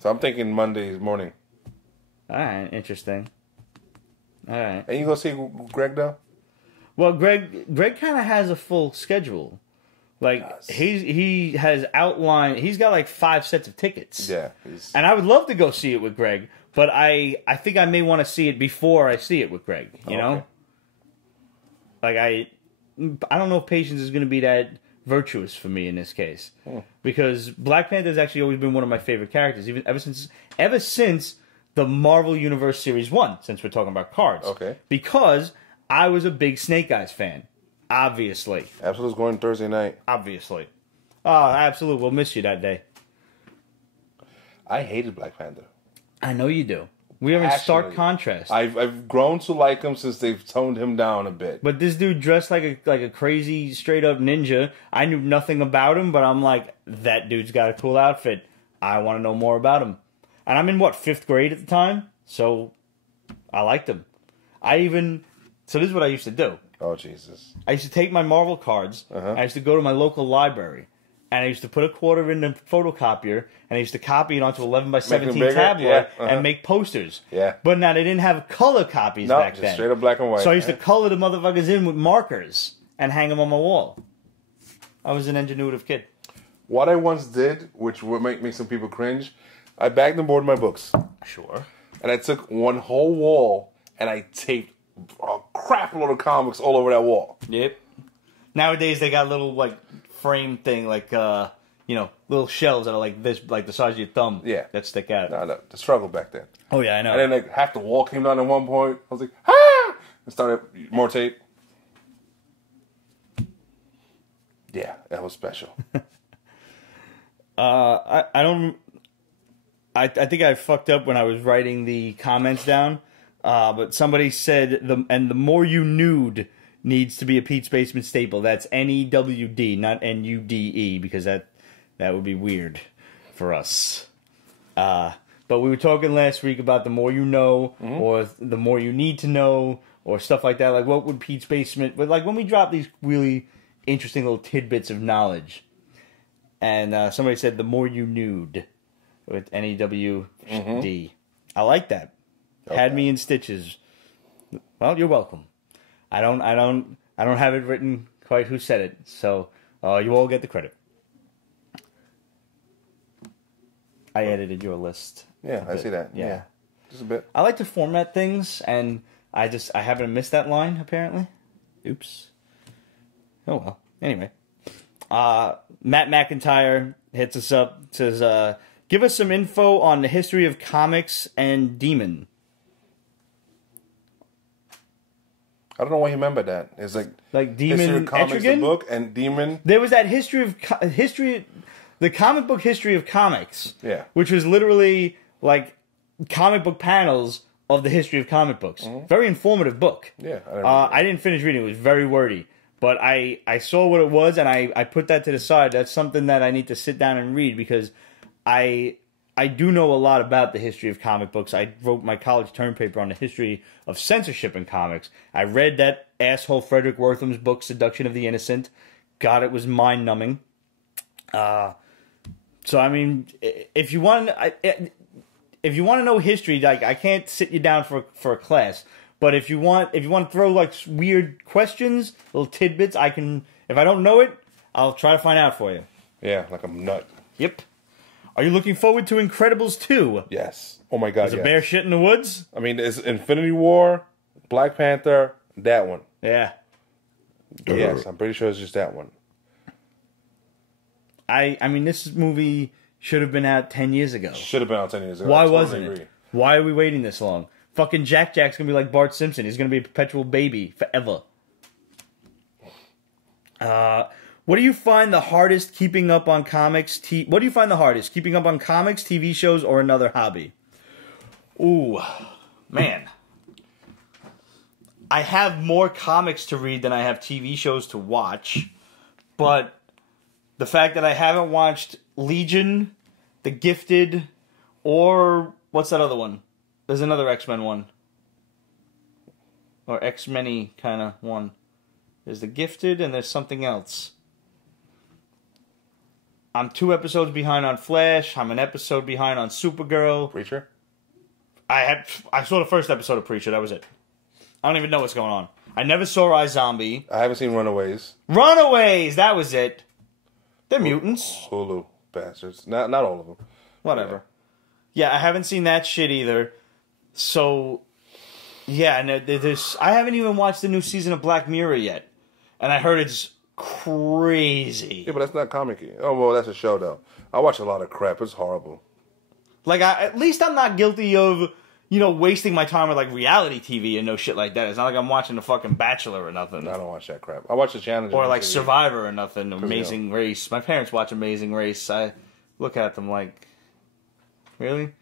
So I'm thinking Monday morning. All right, interesting. All right. And you go see Greg, though? Well, Greg kind of has a full schedule. He has outlined. He's got 5 sets of tickets. Yeah. And I would love to go see it with Greg, but I think I may want to see it before I see it with Greg. You know, I don't know if patience is going to be that virtuous for me in this case, because Black Panther has actually always been one of my favorite characters, even ever since the Marvel Universe Series 1. Since we're talking about cards, because I was a big Snake Eyes fan. Obviously. Absolute's going Thursday night. Obviously. Oh, Absolute. We'll miss you that day. I hated Black Panther. I know you do. We are in stark contrast. I've grown to like him since they've toned him down a bit. But this dude dressed like a crazy, straight-up ninja. I knew nothing about him, but I'm like, that dude's got a cool outfit. I want to know more about him. And I'm in, 5th grade at the time? So, I liked him. So this is what I used to do. Oh, Jesus. I used to take my Marvel cards, I used to go to my local library, and I used to put a quarter in the photocopier, and I used to copy it onto 11 by 17 tabloid and make posters. Yeah. But now, they didn't have color copies back then. Just straight up black and white. So I used to color the motherfuckers in with markers and hang them on my wall. I was an ingenuitive kid. What I once did, which would make some people cringe, I bagged and boarded my books. Sure. And I took one whole wall, and I taped a crap load of comics all over that wall. Yep. Nowadays they got little frame thing little shelves that are like this, like the size of your thumb. Yeah. That stick out. No, the struggle back then. Oh yeah, I know. And then half the wall came down at one point. I was like, ah! And started more tape. Yeah, that was special. I I think I fucked up when I was writing the comments down. But somebody said the more you nude needs to be a Pete's Basement staple. That's NEWD, not NUDE, because that would be weird for us. But we were talking last week about the more you know, or the more you need to know, or stuff like that. Like, what would Pete's Basement... But like, when we drop these really interesting little tidbits of knowledge, and somebody said the more you nude, with NEWD. I like that. Okay. Had me in stitches. Well, you're welcome. I don't have it written quite who said it, so you all get the credit. I edited your list. Yeah, I see that. Yeah. Just a bit. I like to format things, and I happen to miss that line, apparently. Oops. Oh, well. Anyway. Matt McIntyre hits us up, says, give us some info on the history of comics and Demon. I don't know why you remember that. It's like Demon history of comics, Etrigan? the book, and Demon. There was that the comic book history of comics. Yeah. Which was literally like comic book panels of the history of comic books. Very informative book. Yeah. I didn't finish reading it. It was very wordy. But I saw what it was, and I put that to the side. That's something that I need to sit down and read, because I do know a lot about the history of comic books. I wrote my college term paper on the history of censorship in comics. I read that asshole Frederick Wortham's book, Seduction of the Innocent. God, it was mind-numbing. So, I mean, if you want to know history, like, I can't sit you down for a class. But if you want to throw like weird questions, little tidbits, I can. If I don't know it, I'll try to find out for you. Yeah, like a nut. Yep. Are you looking forward to Incredibles 2? Yes. Oh my God. Is a bear shit in the woods? I mean, it's Infinity War, Black Panther, that one. Yeah. Yes, I'm pretty sure it's just that one. I mean, this movie should have been out 10 years ago. Should have been out 10 years ago. Why wasn't it? Why are we waiting this long? Fucking Jack's gonna be like Bart Simpson. He's gonna be a perpetual baby forever. What do you find the hardest keeping up on comics? What do you find the hardest keeping up on comics, TV shows, or another hobby? Ooh, man. I have more comics to read than I have TV shows to watch, but the fact that I haven't watched Legion, The Gifted, or what's that other one? There's another X-Men one. Or X-Men-y kind of one. There's The Gifted, and there's something else. I'm 2 episodes behind on Flash. I'm an episode behind on Supergirl. Preacher? I saw the first episode of Preacher. That was it. I don't even know what's going on. I never saw iZombie. I haven't seen Runaways. Runaways! That was it. They're mutants. Hulu bastards. Not all of them. Whatever. Yeah, I haven't seen that shit either. So, yeah, and I haven't even watched the new season of Black Mirror yet. And I heard it's crazy. Yeah, but that's not comic-y. Oh, well, that's a show, though. I watch a lot of crap. It's horrible. Like, at least I'm not guilty of, wasting my time with, like, reality TV and no shit like that. It's not like I'm watching The fucking Bachelor or nothing. I don't watch that crap. I watch The Challenge. Or, like, Survivor or nothing. Amazing Race. My parents watch Amazing Race. I look at them like, really?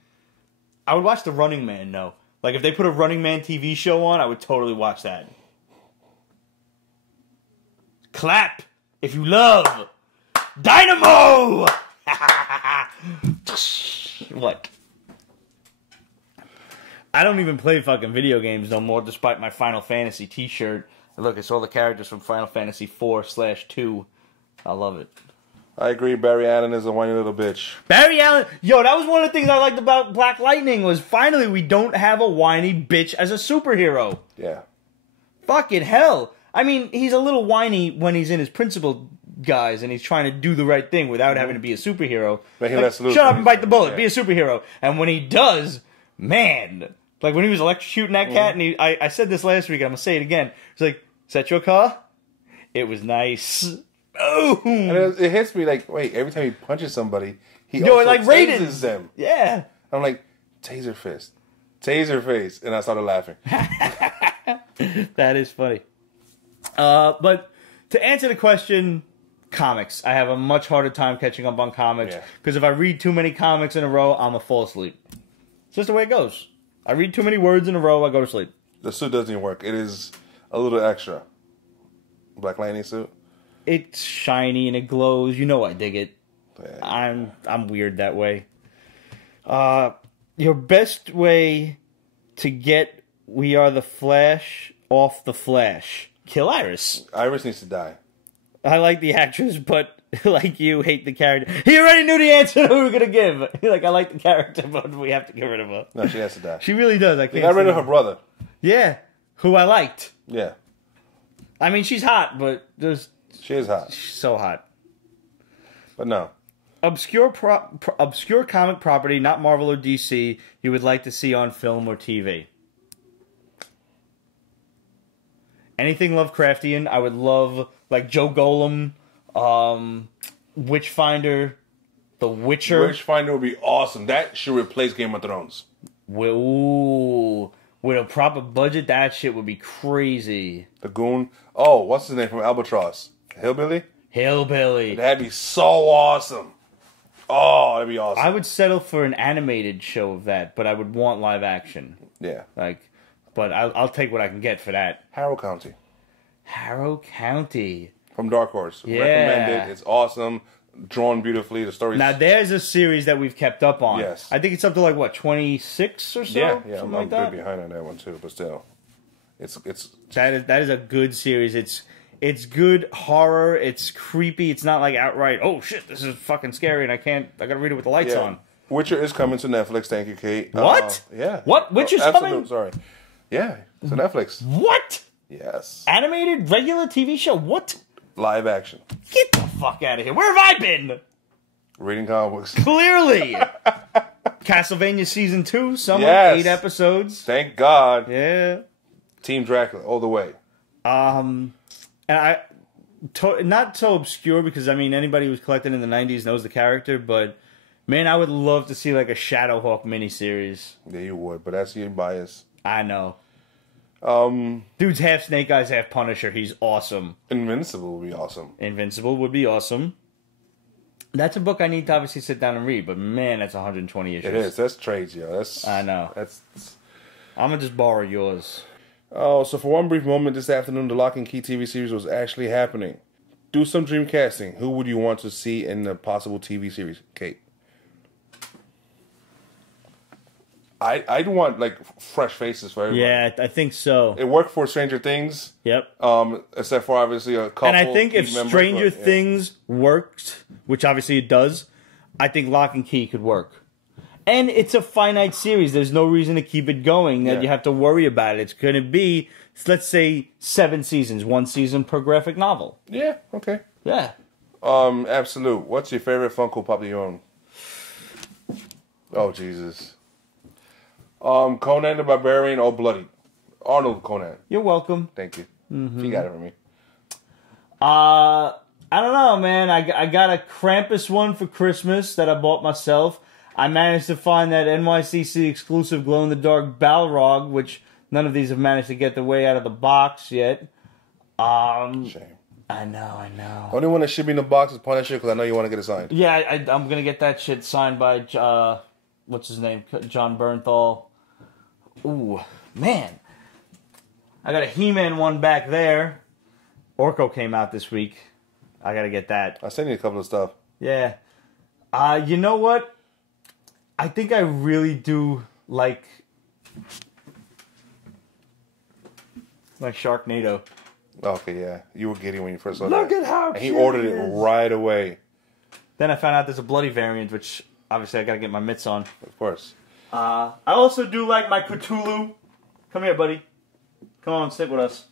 I would watch The Running Man, though. Like, if they put a Running Man TV show on, I would totally watch that. Clap if you love Dynamo! What? I don't even play fucking video games no more, despite my Final Fantasy t-shirt. Look, it's all the characters from Final Fantasy 4/2. I love it. I agree, Barry Allen is a whiny little bitch. Barry Allen, yo, that was one of the things I liked about Black Lightning, was finally we don't have a whiny bitch as a superhero. Yeah. Fucking hell. I mean, he's a little whiny when he's in his principal guise and he's trying to do the right thing without having to be a superhero. Like, shut up and bite the bullet, be a superhero. And when he does, man, like when he was electrocuting that cat, and I said this last week, I'm going to say it again. He's like, is that your car? It was nice. Boom! And it hits me like, wait, every time he punches somebody, he also like tases them. Yeah. I'm like, taser fist. Taser face. And I started laughing. That is funny. But to answer the question, comics. I have a much harder time catching up on comics. Yeah. Because if I read too many comics in a row, I'm going to fall asleep. It's just the way it goes. I read too many words in a row, I go to sleep. The suit doesn't even work. It is a little extra. Black Lightning suit. It's shiny and it glows. You know I dig it. Yeah. I'm weird that way. Your best way to get We Are the Flash off the Flash. Kill Iris. Iris needs to die. I like the actress, but like you, hate the character. He already knew the answer who we're going to give. Like, I like the character, but we have to get rid of her. No, she has to die. She really does. I can't. They got rid of her brother. Yeah, who I liked. Yeah. I mean, she's hot, but She is hot. she's so hot. But no. Obscure comic property, not Marvel or DC, you would like to see on film or TV. Anything Lovecraftian, I would love, like Joe Golem, Witchfinder, The Witcher. Witchfinder would be awesome. That should replace Game of Thrones. Ooh, with a proper budget, that shit would be crazy. The Goon. Oh, what's his name from Albatross? Hillbilly? Hillbilly. That'd be so awesome. Oh, that'd be awesome. I would settle for an animated show of that, but I would want live action. Yeah. But I'll take what I can get for that. Harrow County. Harrow County. From Dark Horse. Yeah. Recommend it. It's awesome. Drawn beautifully. The story's... Now, there's a series that we've kept up on. Yes. I think it's up to, 26 or so? Yeah, Something I'm like good that. behind on that one, too. But still. It's That is a good series. It's good horror. It's creepy. It's not like outright, oh, shit, this is fucking scary, and I gotta read it with the lights on. Witcher is coming to Netflix. Thank you, Kate. What? Yeah. What? Witcher's Absolute, coming? Sorry. Yeah, it's on Netflix. What? Yes. Animated, regular TV show? What? Live action. Get the fuck out of here. Where have I been? Reading comic books. Clearly. Castlevania Season 2, summer, Yes. 8 episodes. Thank God. Yeah. Team Dracula, all the way. And not so obscure because, I mean, anybody who's collected in the 90s knows the character, but, man, I would love to see, a Shadowhawk miniseries. Yeah, you would, but that's your bias. I know. Dude's half Snake Eyes, half Punisher. He's awesome. Invincible would be awesome. Invincible would be awesome. That's a book I need to obviously sit down and read, but, man, that's 120 issues. It is. That's trades, yo. I know. I'm going to just borrow yours. Oh, so for one brief moment this afternoon, the Lock and Key TV series was actually happening. Do some dream casting. Who would you want to see in the possible TV series, Kate? I'd want fresh faces for everybody. Yeah, I think so. It worked for Stranger Things. Yep. Except for obviously a couple. And I think if members, Stranger Things worked, which obviously it does, I think Lock and Key could work. And it's a finite series. There's no reason to keep it going that you have to worry about it. It's going to be, let's say, 7 seasons, 1 season per graphic novel. Yeah. Okay. Yeah. Absolute. What's your favorite Funko Pop that you own? Oh Jesus. Conan the Barbarian, All Bloody. Arnold Conan. You're welcome. Thank you. Mm-hmm. You got it for me. I don't know, man. I got a Krampus one for Christmas that I bought myself. I managed to find that NYCC exclusive glow-in-the-dark Balrog, which none of these have managed to get their way out of the box yet. Shame. I know. Only one that should be in the box is Punisher because I know you want to get it signed. Yeah, I'm going to get that shit signed by, what's his name? John Bernthal. Ooh, man. I got a He-Man one back there. Orko came out this week. I got to get that. I'll send you a couple of stuff. Yeah. You know what? I think I really do like Sharknado. Okay, yeah. You were giddy when you first saw Look that. at how and he cute ordered it it is. right away. Then I found out there's a bloody variant, which obviously I gotta get my mitts on. Of course. I also do like my Cthulhu. Come here, buddy. Come on, sit with us.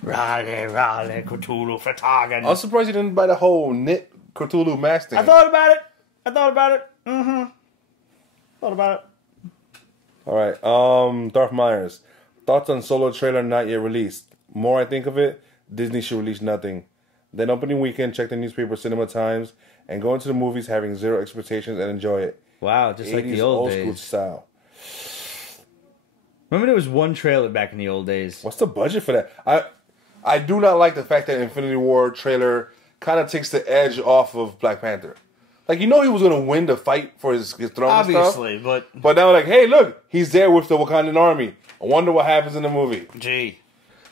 Raleigh, Cthulhu, Fatagan. I was surprised you didn't buy the whole knit Cthulhu mask thing. I thought about it. Mm-hmm. Thought about it. Alright, Darth Myers. Thoughts on Solo trailer not yet released. More I think of it, Disney should release nothing. Then opening weekend, check the newspaper Cinema Times, and go into the movies having zero expectations and enjoy it. Wow, just like the 80s old school days. style. Remember there was one trailer back in the old days. What's the budget for that? I do not like the fact that Infinity War trailer kind of takes the edge off of Black Panther. Like, he was going to win the fight for his throne obviously, and stuff. but... But now, like, hey, look, he's there with the Wakandan army. I wonder what happens in the movie. Gee.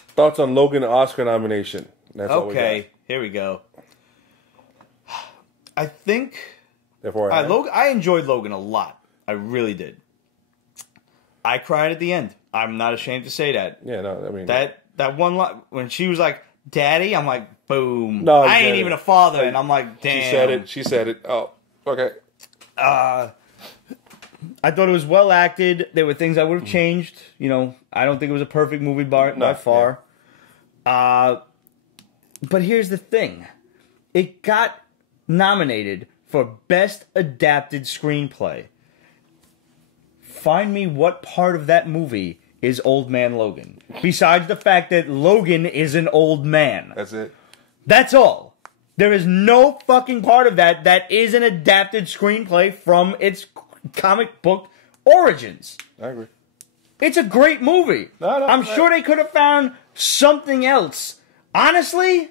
Thoughts on Logan Oscar nomination? That's all we got. Here we go. I think... Therefore, I enjoyed Logan a lot. I really did. I cried at the end. I'm not ashamed to say that. Yeah, no, I mean... That one line, when she was like, Daddy, I'm like, boom. No, I ain't even a father, and I'm like, damn. She said it. Oh, okay. I thought it was well acted. There were things I would have changed. I don't think it was a perfect movie by far. Yeah. But here's the thing. It got nominated for Best Adapted Screenplay. Find me what part of that movie is Old Man Logan. Besides the fact that Logan is an old man. That's it. That's all. There is no fucking part of that is an adapted screenplay from its comic book origins. I agree. It's a great movie. No, I'm sure they could have found something else. Honestly,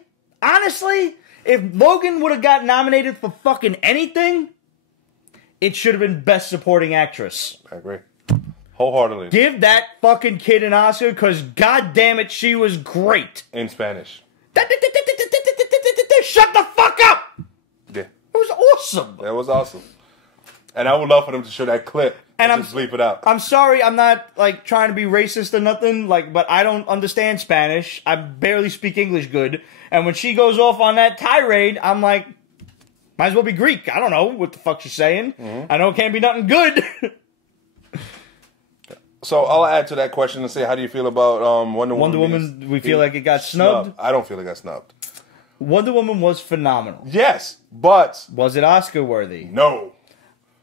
if Logan would have got nominated for fucking anything, it should have been Best Supporting Actress. I agree. Wholeheartedly. Give that fucking kid an Oscar, because goddamn she was great. In Spanish. Shut the fuck up! Yeah. It was awesome. That was awesome. And I would love for them to show that clip and just bleep it out. I'm sorry, I'm not like trying to be racist or nothing, but I don't understand Spanish. I barely speak English good. And when she goes off on that tirade, I'm like, might as well be Greek. I don't know what the fuck she's saying. I know it can't be nothing good. So I'll add to that question and say, how do you feel about Wonder Woman? Wonder Woman, we feel like it got snubbed? I don't feel it got snubbed. Wonder Woman was phenomenal. Yes, but... Was it Oscar worthy? No.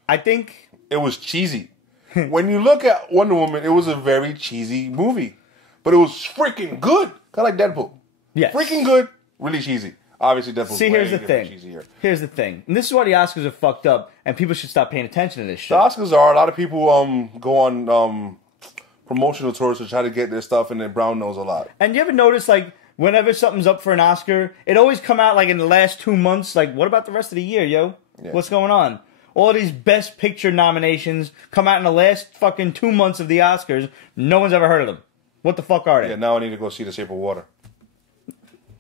I think... It was cheesy. When you look at Wonder Woman, it was a very cheesy movie. But it was freaking good. Kind of like Deadpool. Yes. Freaking good, really cheesy. Obviously, Deadpool's See, here's the thing. Cheesier. Here's the thing. And this is why the Oscars are fucked up, and people should stop paying attention to this shit. The Oscars are... A lot of people go on promotional tours to try to get their stuff, and they brown nose a lot. And you ever notice, like, whenever something's up for an Oscar, it always come out, like, in the last 2 months. Like, what about the rest of the year, yo? Yeah. What's going on? All these Best Picture nominations come out in the last fucking 2 months of the Oscars. No one's ever heard of them. What the fuck are they? Yeah, now I need to go see The Shape of Water.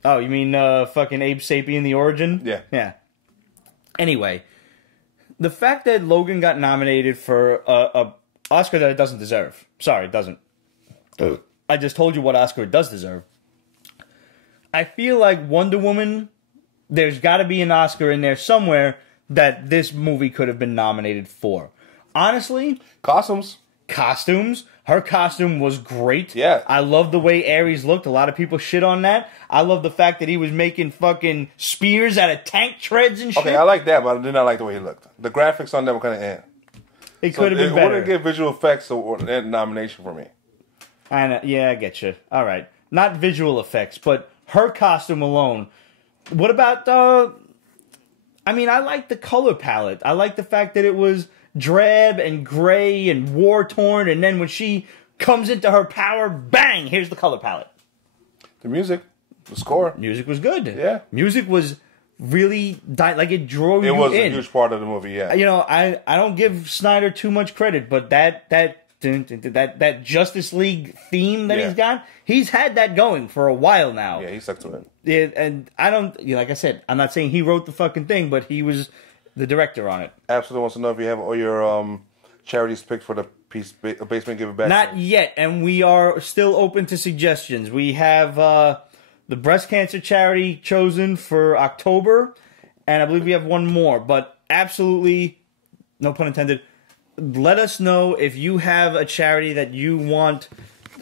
Oh, you mean fucking Abe Sapien, The Origin? Yeah. Yeah. Anyway, the fact that Logan got nominated for a Oscar that it doesn't deserve. Sorry, it doesn't. I just told you what Oscar it does deserve. I feel like Wonder Woman, there's got to be an Oscar in there somewhere that this movie could have been nominated for. Honestly... Costumes. Her costume was great. Yeah. I love the way Ares looked. A lot of people shit on that. I love the fact that he was making fucking spears out of tank treads and shit. Okay, I like that, but I did not like the way he looked. The graphics on that were kind of It could have been better. It wouldn't get visual effects or a nomination for me. I know. Yeah, I get you. All right. Not visual effects, but her costume alone. What about... I mean, I like the color palette. I like the fact that it was drab and gray and war-torn, and then when she comes into her power, bang, here's the color palette. The music, the score. Music was good. Yeah. Music was really, like it drew you in. It was a huge part of the movie, yeah. You know, I don't give Snyder too much credit, but that Justice League theme that he's had that going for a while now. Yeah, he stuck to it. Yeah, and I don't, like I said, I'm not saying he wrote the fucking thing, but he was the director on it. Absolutely wants to know if you have all your charities picked for the Basement Give It Back. Not yet, and we are still open to suggestions. We have the breast cancer charity chosen for October, and I believe we have one more, but absolutely, no pun intended, let us know if you have a charity that you want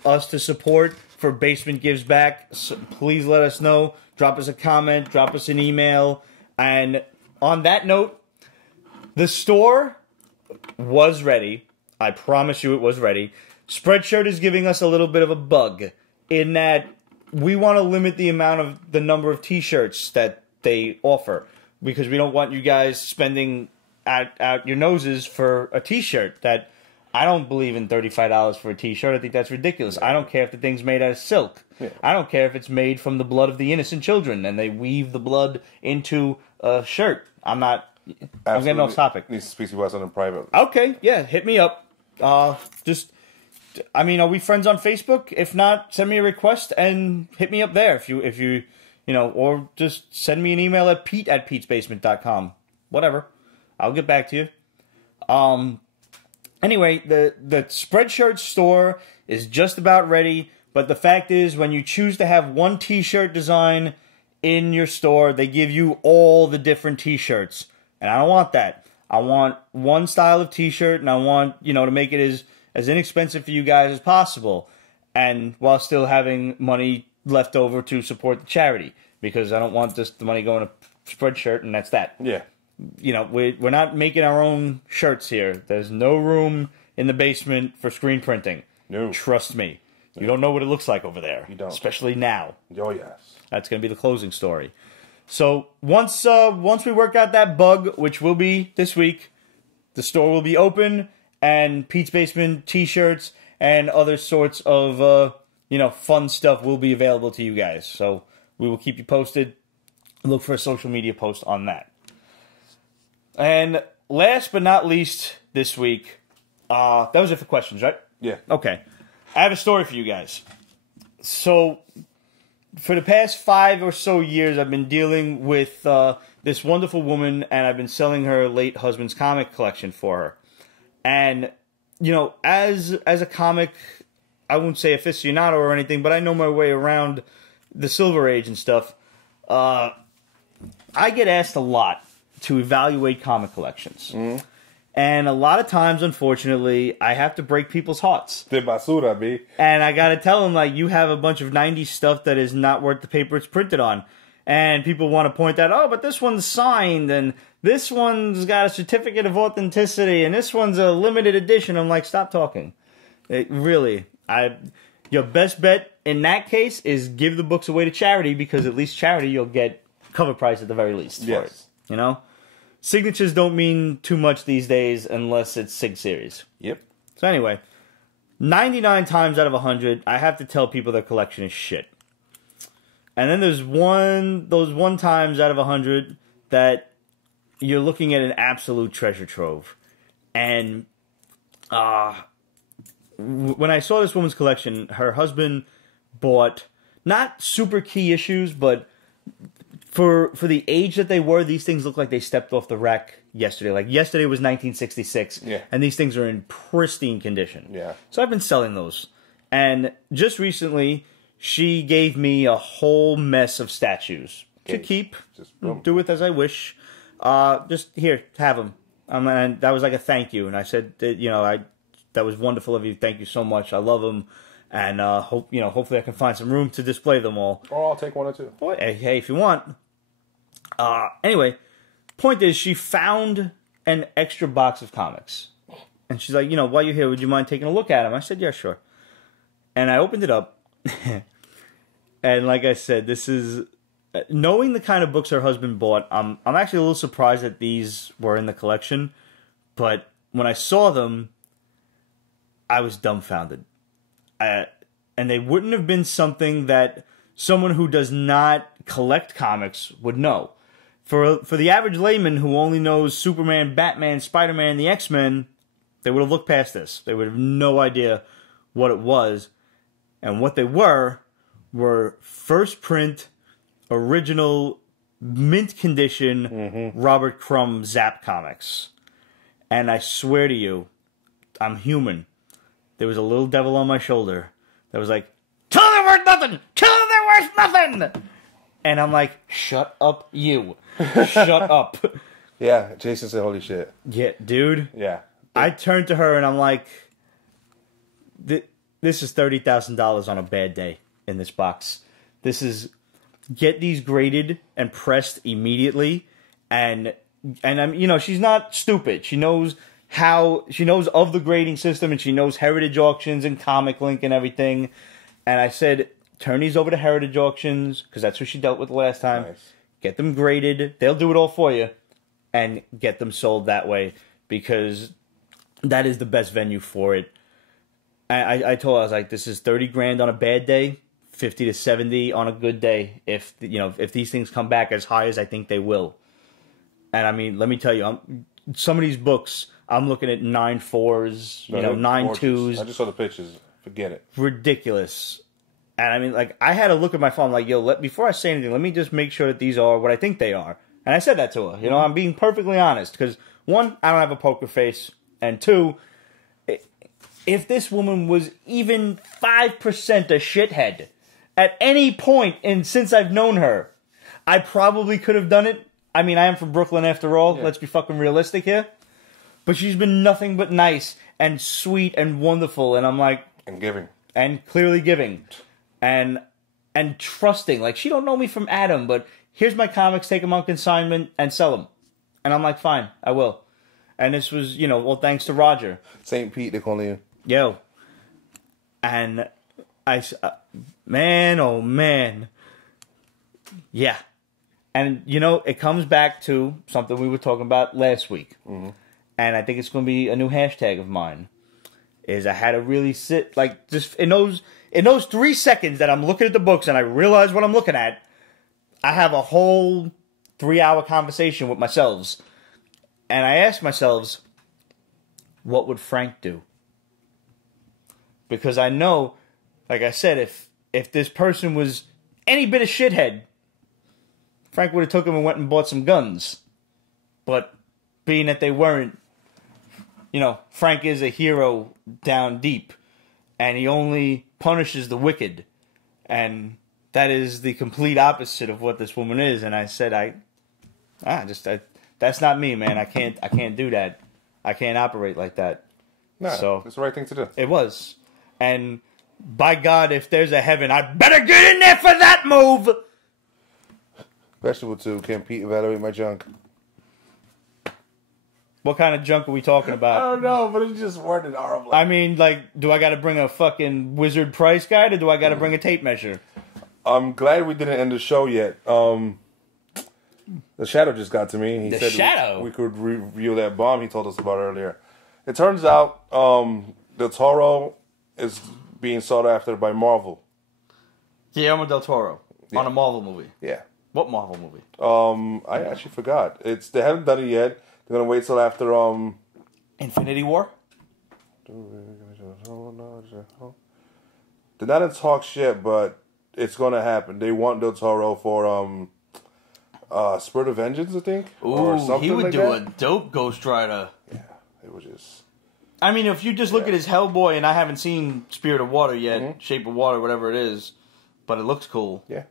us to support for Basement Gives Back. So please let us know. Drop us a comment, drop us an email, and on that note, the store was ready. I promise you it was ready. Spreadshirt is giving us a little bit of a bug in that we want to limit the number of t-shirts that they offer because we don't want you guys spending out your noses for a t-shirt that I don't believe in $35 for a t-shirt. I think that's ridiculous. I don't care if the thing's made out of silk. Yeah. I don't care if it's made from the blood of the innocent children and they weave the blood into a shirt. I'm getting off topic. Needs to speak to you about something private. Okay, yeah, hit me up. Are we friends on Facebook? If not, send me a request and hit me up there if you or just send me an email at pete@petesbasement.com. Whatever. I'll get back to you. Anyway, the Spreadshirt store is just about ready, but the fact is, when you choose to have one t-shirt design in your store, they give you all the different t-shirts. And I don't want that. I want one style of t-shirt, and I want, to make it as inexpensive for you guys as possible, and while still having money left over to support the charity, because I don't want the money going to Spreadshirt, and that's that. Yeah. We're not making our own shirts here. There's no room in the basement for screen printing. No. Trust me. You don't know what it looks like over there. You don't. Especially now. Oh, yes. That's going to be the closing story. So once we work out that bug, which will be this week, the store will be open, and Pete's Basement t-shirts and other sorts of, fun stuff will be available to you guys. So we will keep you posted. Look for a social media post on that. And last but not least this week, that was it for questions, right? Yeah. Okay. I have a story for you guys. So, for the past 5 or so years, I've been dealing with this wonderful woman, and I've been selling her late husband's comic collection for her. And, as a comic, I won't say aficionado or anything, but I know my way around the Silver Age and stuff. I get asked a lot to evaluate comic collections. Mm-hmm. And a lot of times, unfortunately, I have to break people's hearts. De basura, B. And I gotta tell them, you have a bunch of 90s stuff that is not worth the paper it's printed on. And people want to point out, oh, but this one's signed, and this one's got a certificate of authenticity, and this one's a limited edition. I'm like, stop talking. Your best bet in that case is give the books away to charity, because at least charity you'll get cover price at the very least for it. Signatures don't mean too much these days unless it's Sig Series. Yep. So anyway, 99 times out of 100, I have to tell people their collection is shit. And then there's those one times out of 100 that you're looking at an absolute treasure trove. And when I saw this woman's collection, her husband bought not super key issues, but for the age that they were, these things look like they stepped off the rack yesterday. Like yesterday was 1966, and these things are in pristine condition. Yeah. So I've been selling those. And just recently, she gave me a whole mess of statues to keep. Just do with as I wish. Just here, have them. And that was like a thank you. And I said, that was wonderful of you. Thank you so much. I love them. And hopefully I can find some room to display them all. Or I'll take one or two. Hey, if you want. Anyway, point is, she found an extra box of comics. And she's like, while you're here, would you mind taking a look at them? I said, yeah, sure. And I opened it up. And like I said, this is... knowing the kind of books her husband bought, I'm actually a little surprised that these were in the collection. But when I saw them, I was dumbfounded. And they wouldn't have been something that someone who does not collect comics would know. For the average layman who only knows Superman, Batman, Spider-Man, the X-Men, they would have looked past this. They would have no idea what it was. And what they were first print, original, mint condition, Robert Crumb Zap comics. And I swear to you, I'm human. There was a little devil on my shoulder that was like, tell them they're worth nothing! Tell them they're worth nothing! And I'm like, shut up, you. Shut up. Yeah, Jason said, holy shit. Yeah, dude. Yeah. I turned to her and I'm like, this is $30,000 on a bad day in this box. This is, get these graded and pressed immediately. And I'm, she's not stupid. She knows of the grading system, and she knows Heritage Auctions and Comic Link and everything. And I said, turn these over to Heritage Auctions, because that's who she dealt with last time. Nice. Get them graded. They'll do it all for you. And get them sold that way. Because that is the best venue for it. I told her, I was like, this is 30 grand on a bad day, 50 to 70 on a good day. If these things come back as high as I think they will. And I mean, let me tell you, some of these books, I'm looking at 9.4s, 9.2s. I just saw the pictures. Forget it. Ridiculous. And I mean, like, I had to look at my phone, like, yo, before I say anything, let me just make sure that these are what I think they are. And I said that to her. I'm being perfectly honest. Because, one, I don't have a poker face. And two, if this woman was even 5% a shithead at any point since I've known her, I probably could have done it. I mean, I am from Brooklyn after all. Yeah. Let's be fucking realistic here. But she's been nothing but nice and sweet and wonderful. And I'm like... And giving. And clearly giving. And trusting. Like, she don't know me from Adam, but here's my comics, take them on consignment and sell them. And I'm like, fine, I will. And this was, well, thanks to Roger. St. Pete, they call you. Yo. And man, oh man. Yeah. And, it comes back to something we were talking about last week. Mm-hmm. And I think it's going to be a new hashtag of mine. Is I had to really sit, like, just in those 3 seconds that I'm looking at the books and I realize what I'm looking at, I have a whole 3-hour conversation with myself. And I asked myself, what would Frank do? Because I know, like I said, if this person was any bit of shithead, Frank would have took him and went and bought some guns. But being that they weren't, Frank is a hero down deep. And he only punishes the wicked. And that is the complete opposite of what this woman is. And I said, that's not me, man. I can't do that. I can't operate like that. No, so it's the right thing to do. It was. And by God, if there's a heaven, I better get in there for that move. Vegetable 2, can Pete evaluate my junk? What kind of junk are we talking about? I don't know, but it's just worded horribly. I mean, like, do I got to bring a fucking wizard price guide or do I got to bring a tape measure? I'm glad we didn't end the show yet. The Shadow just got to me. He said we could review that bomb he told us about earlier. It turns out Del Toro is being sought after by Marvel. Guillermo Del Toro on a Marvel movie. Yeah. What Marvel movie? I actually forgot. They haven't done it yet. They're gonna wait till after Infinity War. They're not in talks yet, but it's gonna happen. They want Del Toro for Spirit of Vengeance, I think. Ooh, or something he would do a dope Ghost Rider. Yeah, it was just. I mean, if you just look at his Hellboy, and I haven't seen Spirit of Water yet, Shape of Water, whatever it is, but it looks cool. Yeah.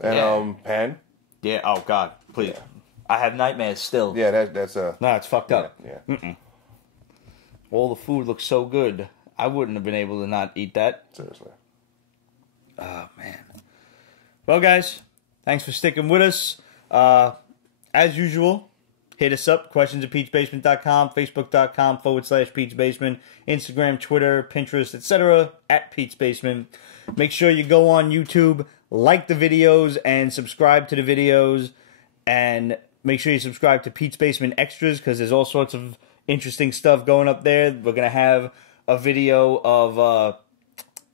And Pan. Yeah. Oh God, please. Yeah. I have nightmares still. Yeah, that's No, it's fucked up. Yeah. All the food looks so good. I wouldn't have been able to not eat that. Seriously. Oh man. Well, guys, thanks for sticking with us. As usual, hit us up. Questions at Pete'sBasement.com, Facebook.com/Pete'sBasement, Instagram, Twitter, Pinterest, etc. at Pete's Basement. Make sure you go on YouTube, like the videos, and subscribe to the videos. And make sure you subscribe to Pete's Basement Extras because there's all sorts of interesting stuff going up there. We're going to have a video of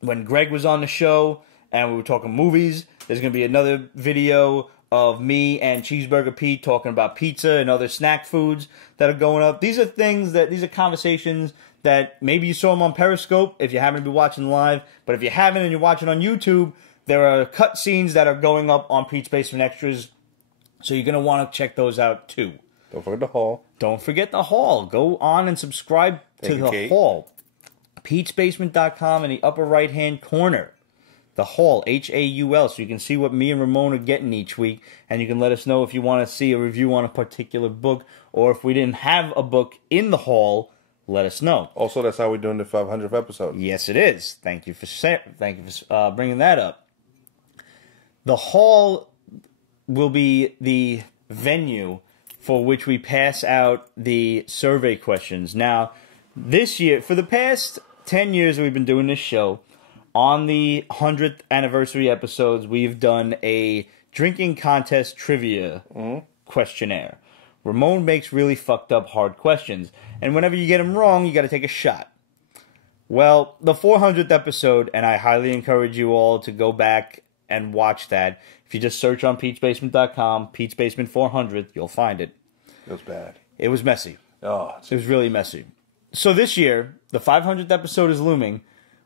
when Greg was on the show and we were talking movies. There's going to be another video of me and Cheeseburger Pete talking about pizza and other snack foods that are going up. These are conversations that maybe you saw them on Periscope if you happen to be watching live. But if you haven't and you're watching on YouTube, there are cut scenes that are going up on Pete's Basement Extras. So you're going to want to check those out, too. Don't forget the Hall. Don't forget the Hall. Go on and subscribe to the Hall. Pete'sBasement.com in the upper right-hand corner. The Hall, Haul, so you can see what me and Ramon are getting each week. And you can let us know if you want to see a review on a particular book. Or if we didn't have a book in the Hall, let us know. Also, that's how we're doing the 500th episode. Yes, it is. Thank you for bringing that up. The Hall will be the venue for which we pass out the survey questions. Now, this year, for the past 10 years we've been doing this show, on the 100th anniversary episodes, we've done a drinking contest trivia questionnaire Ramon makes really fucked up hard questions, and whenever you get them wrong, you got to take a shot. Well, the 400th episode, and I highly encourage you all to go back and watch that. If you just search on peachbasement.com, Peach Basement 400, you'll find it. It was bad. It was messy. Oh, it was really messy. So this year, the 500th episode is looming.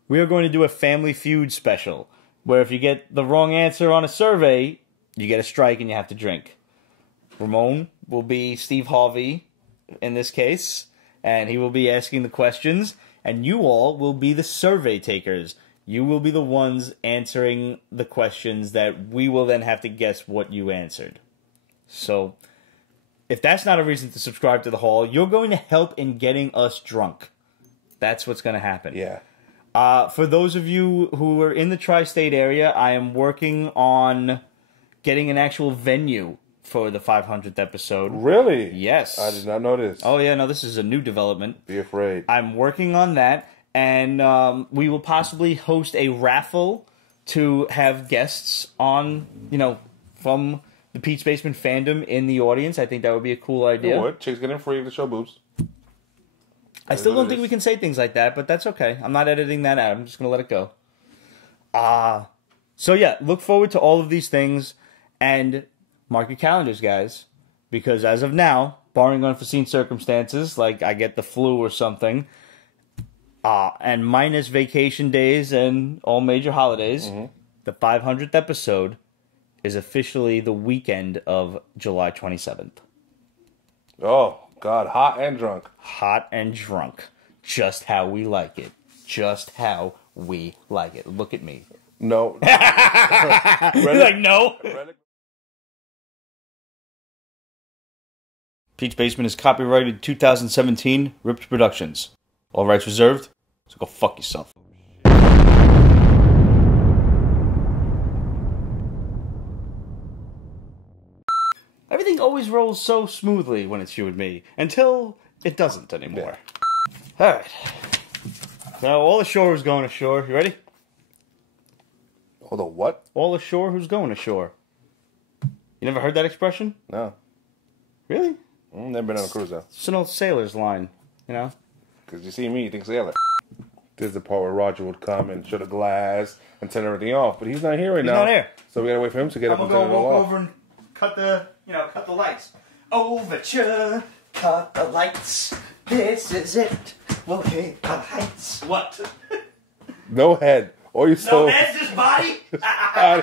We are going to do a Family Feud special, where if you get the wrong answer on a survey, you get a strike and you have to drink. Ramon will be Steve Harvey in this case, and he will be asking the questions, and you all will be the survey takers. You will be the ones answering the questions that we will then have to guess what you answered. So, if that's not a reason to subscribe to the Hall, you're going to help in getting us drunk. That's what's going to happen. Yeah. For those of you who are in the tri-state area, I am working on getting an actual venue for the 500th episode. Really? Yes. I did not know this. Oh, yeah, no, this is a new development. Be afraid. I'm working on that, and we will possibly host a raffle to have guests on, from the Pete's Basement fandom in the audience. I think that would be a cool idea. You would. Chicks getting free to show boobs. I still don't think we can say things like that, but that's okay. I'm not editing that out. I'm just going to let it go. So yeah, look forward to all of these things, and mark your calendars, guys, because as of now, barring unforeseen circumstances, like I get the flu or something, and minus vacation days and all major holidays, the 500th episode is officially the weekend of July 27th. Oh, God, hot and drunk. Hot and drunk. Just how we like it. Just how we like it. Look at me. No. You're like, no. Peach Basement is copyrighted 2017, Ripped Productions. All rights reserved, so go fuck yourself. Everything always rolls so smoothly when it's you and me, until it doesn't anymore. Yeah. Alright. So, all ashore who's going ashore. You ready? All the what? All ashore who's going ashore. You never heard that expression? No. Really? Never been on a cruise, though. It's an old sailor's line, Because you see me, you think sailor. There's the part where Roger would come and show the glass and turn everything off, but he's not here right now. He's not here. So we gotta wait for him to get up and turn it all walk off. over and cut the lights. Overture, cut the lights. This is it. We'll hit the heights. What? No head. All you saw. No head, just body? body.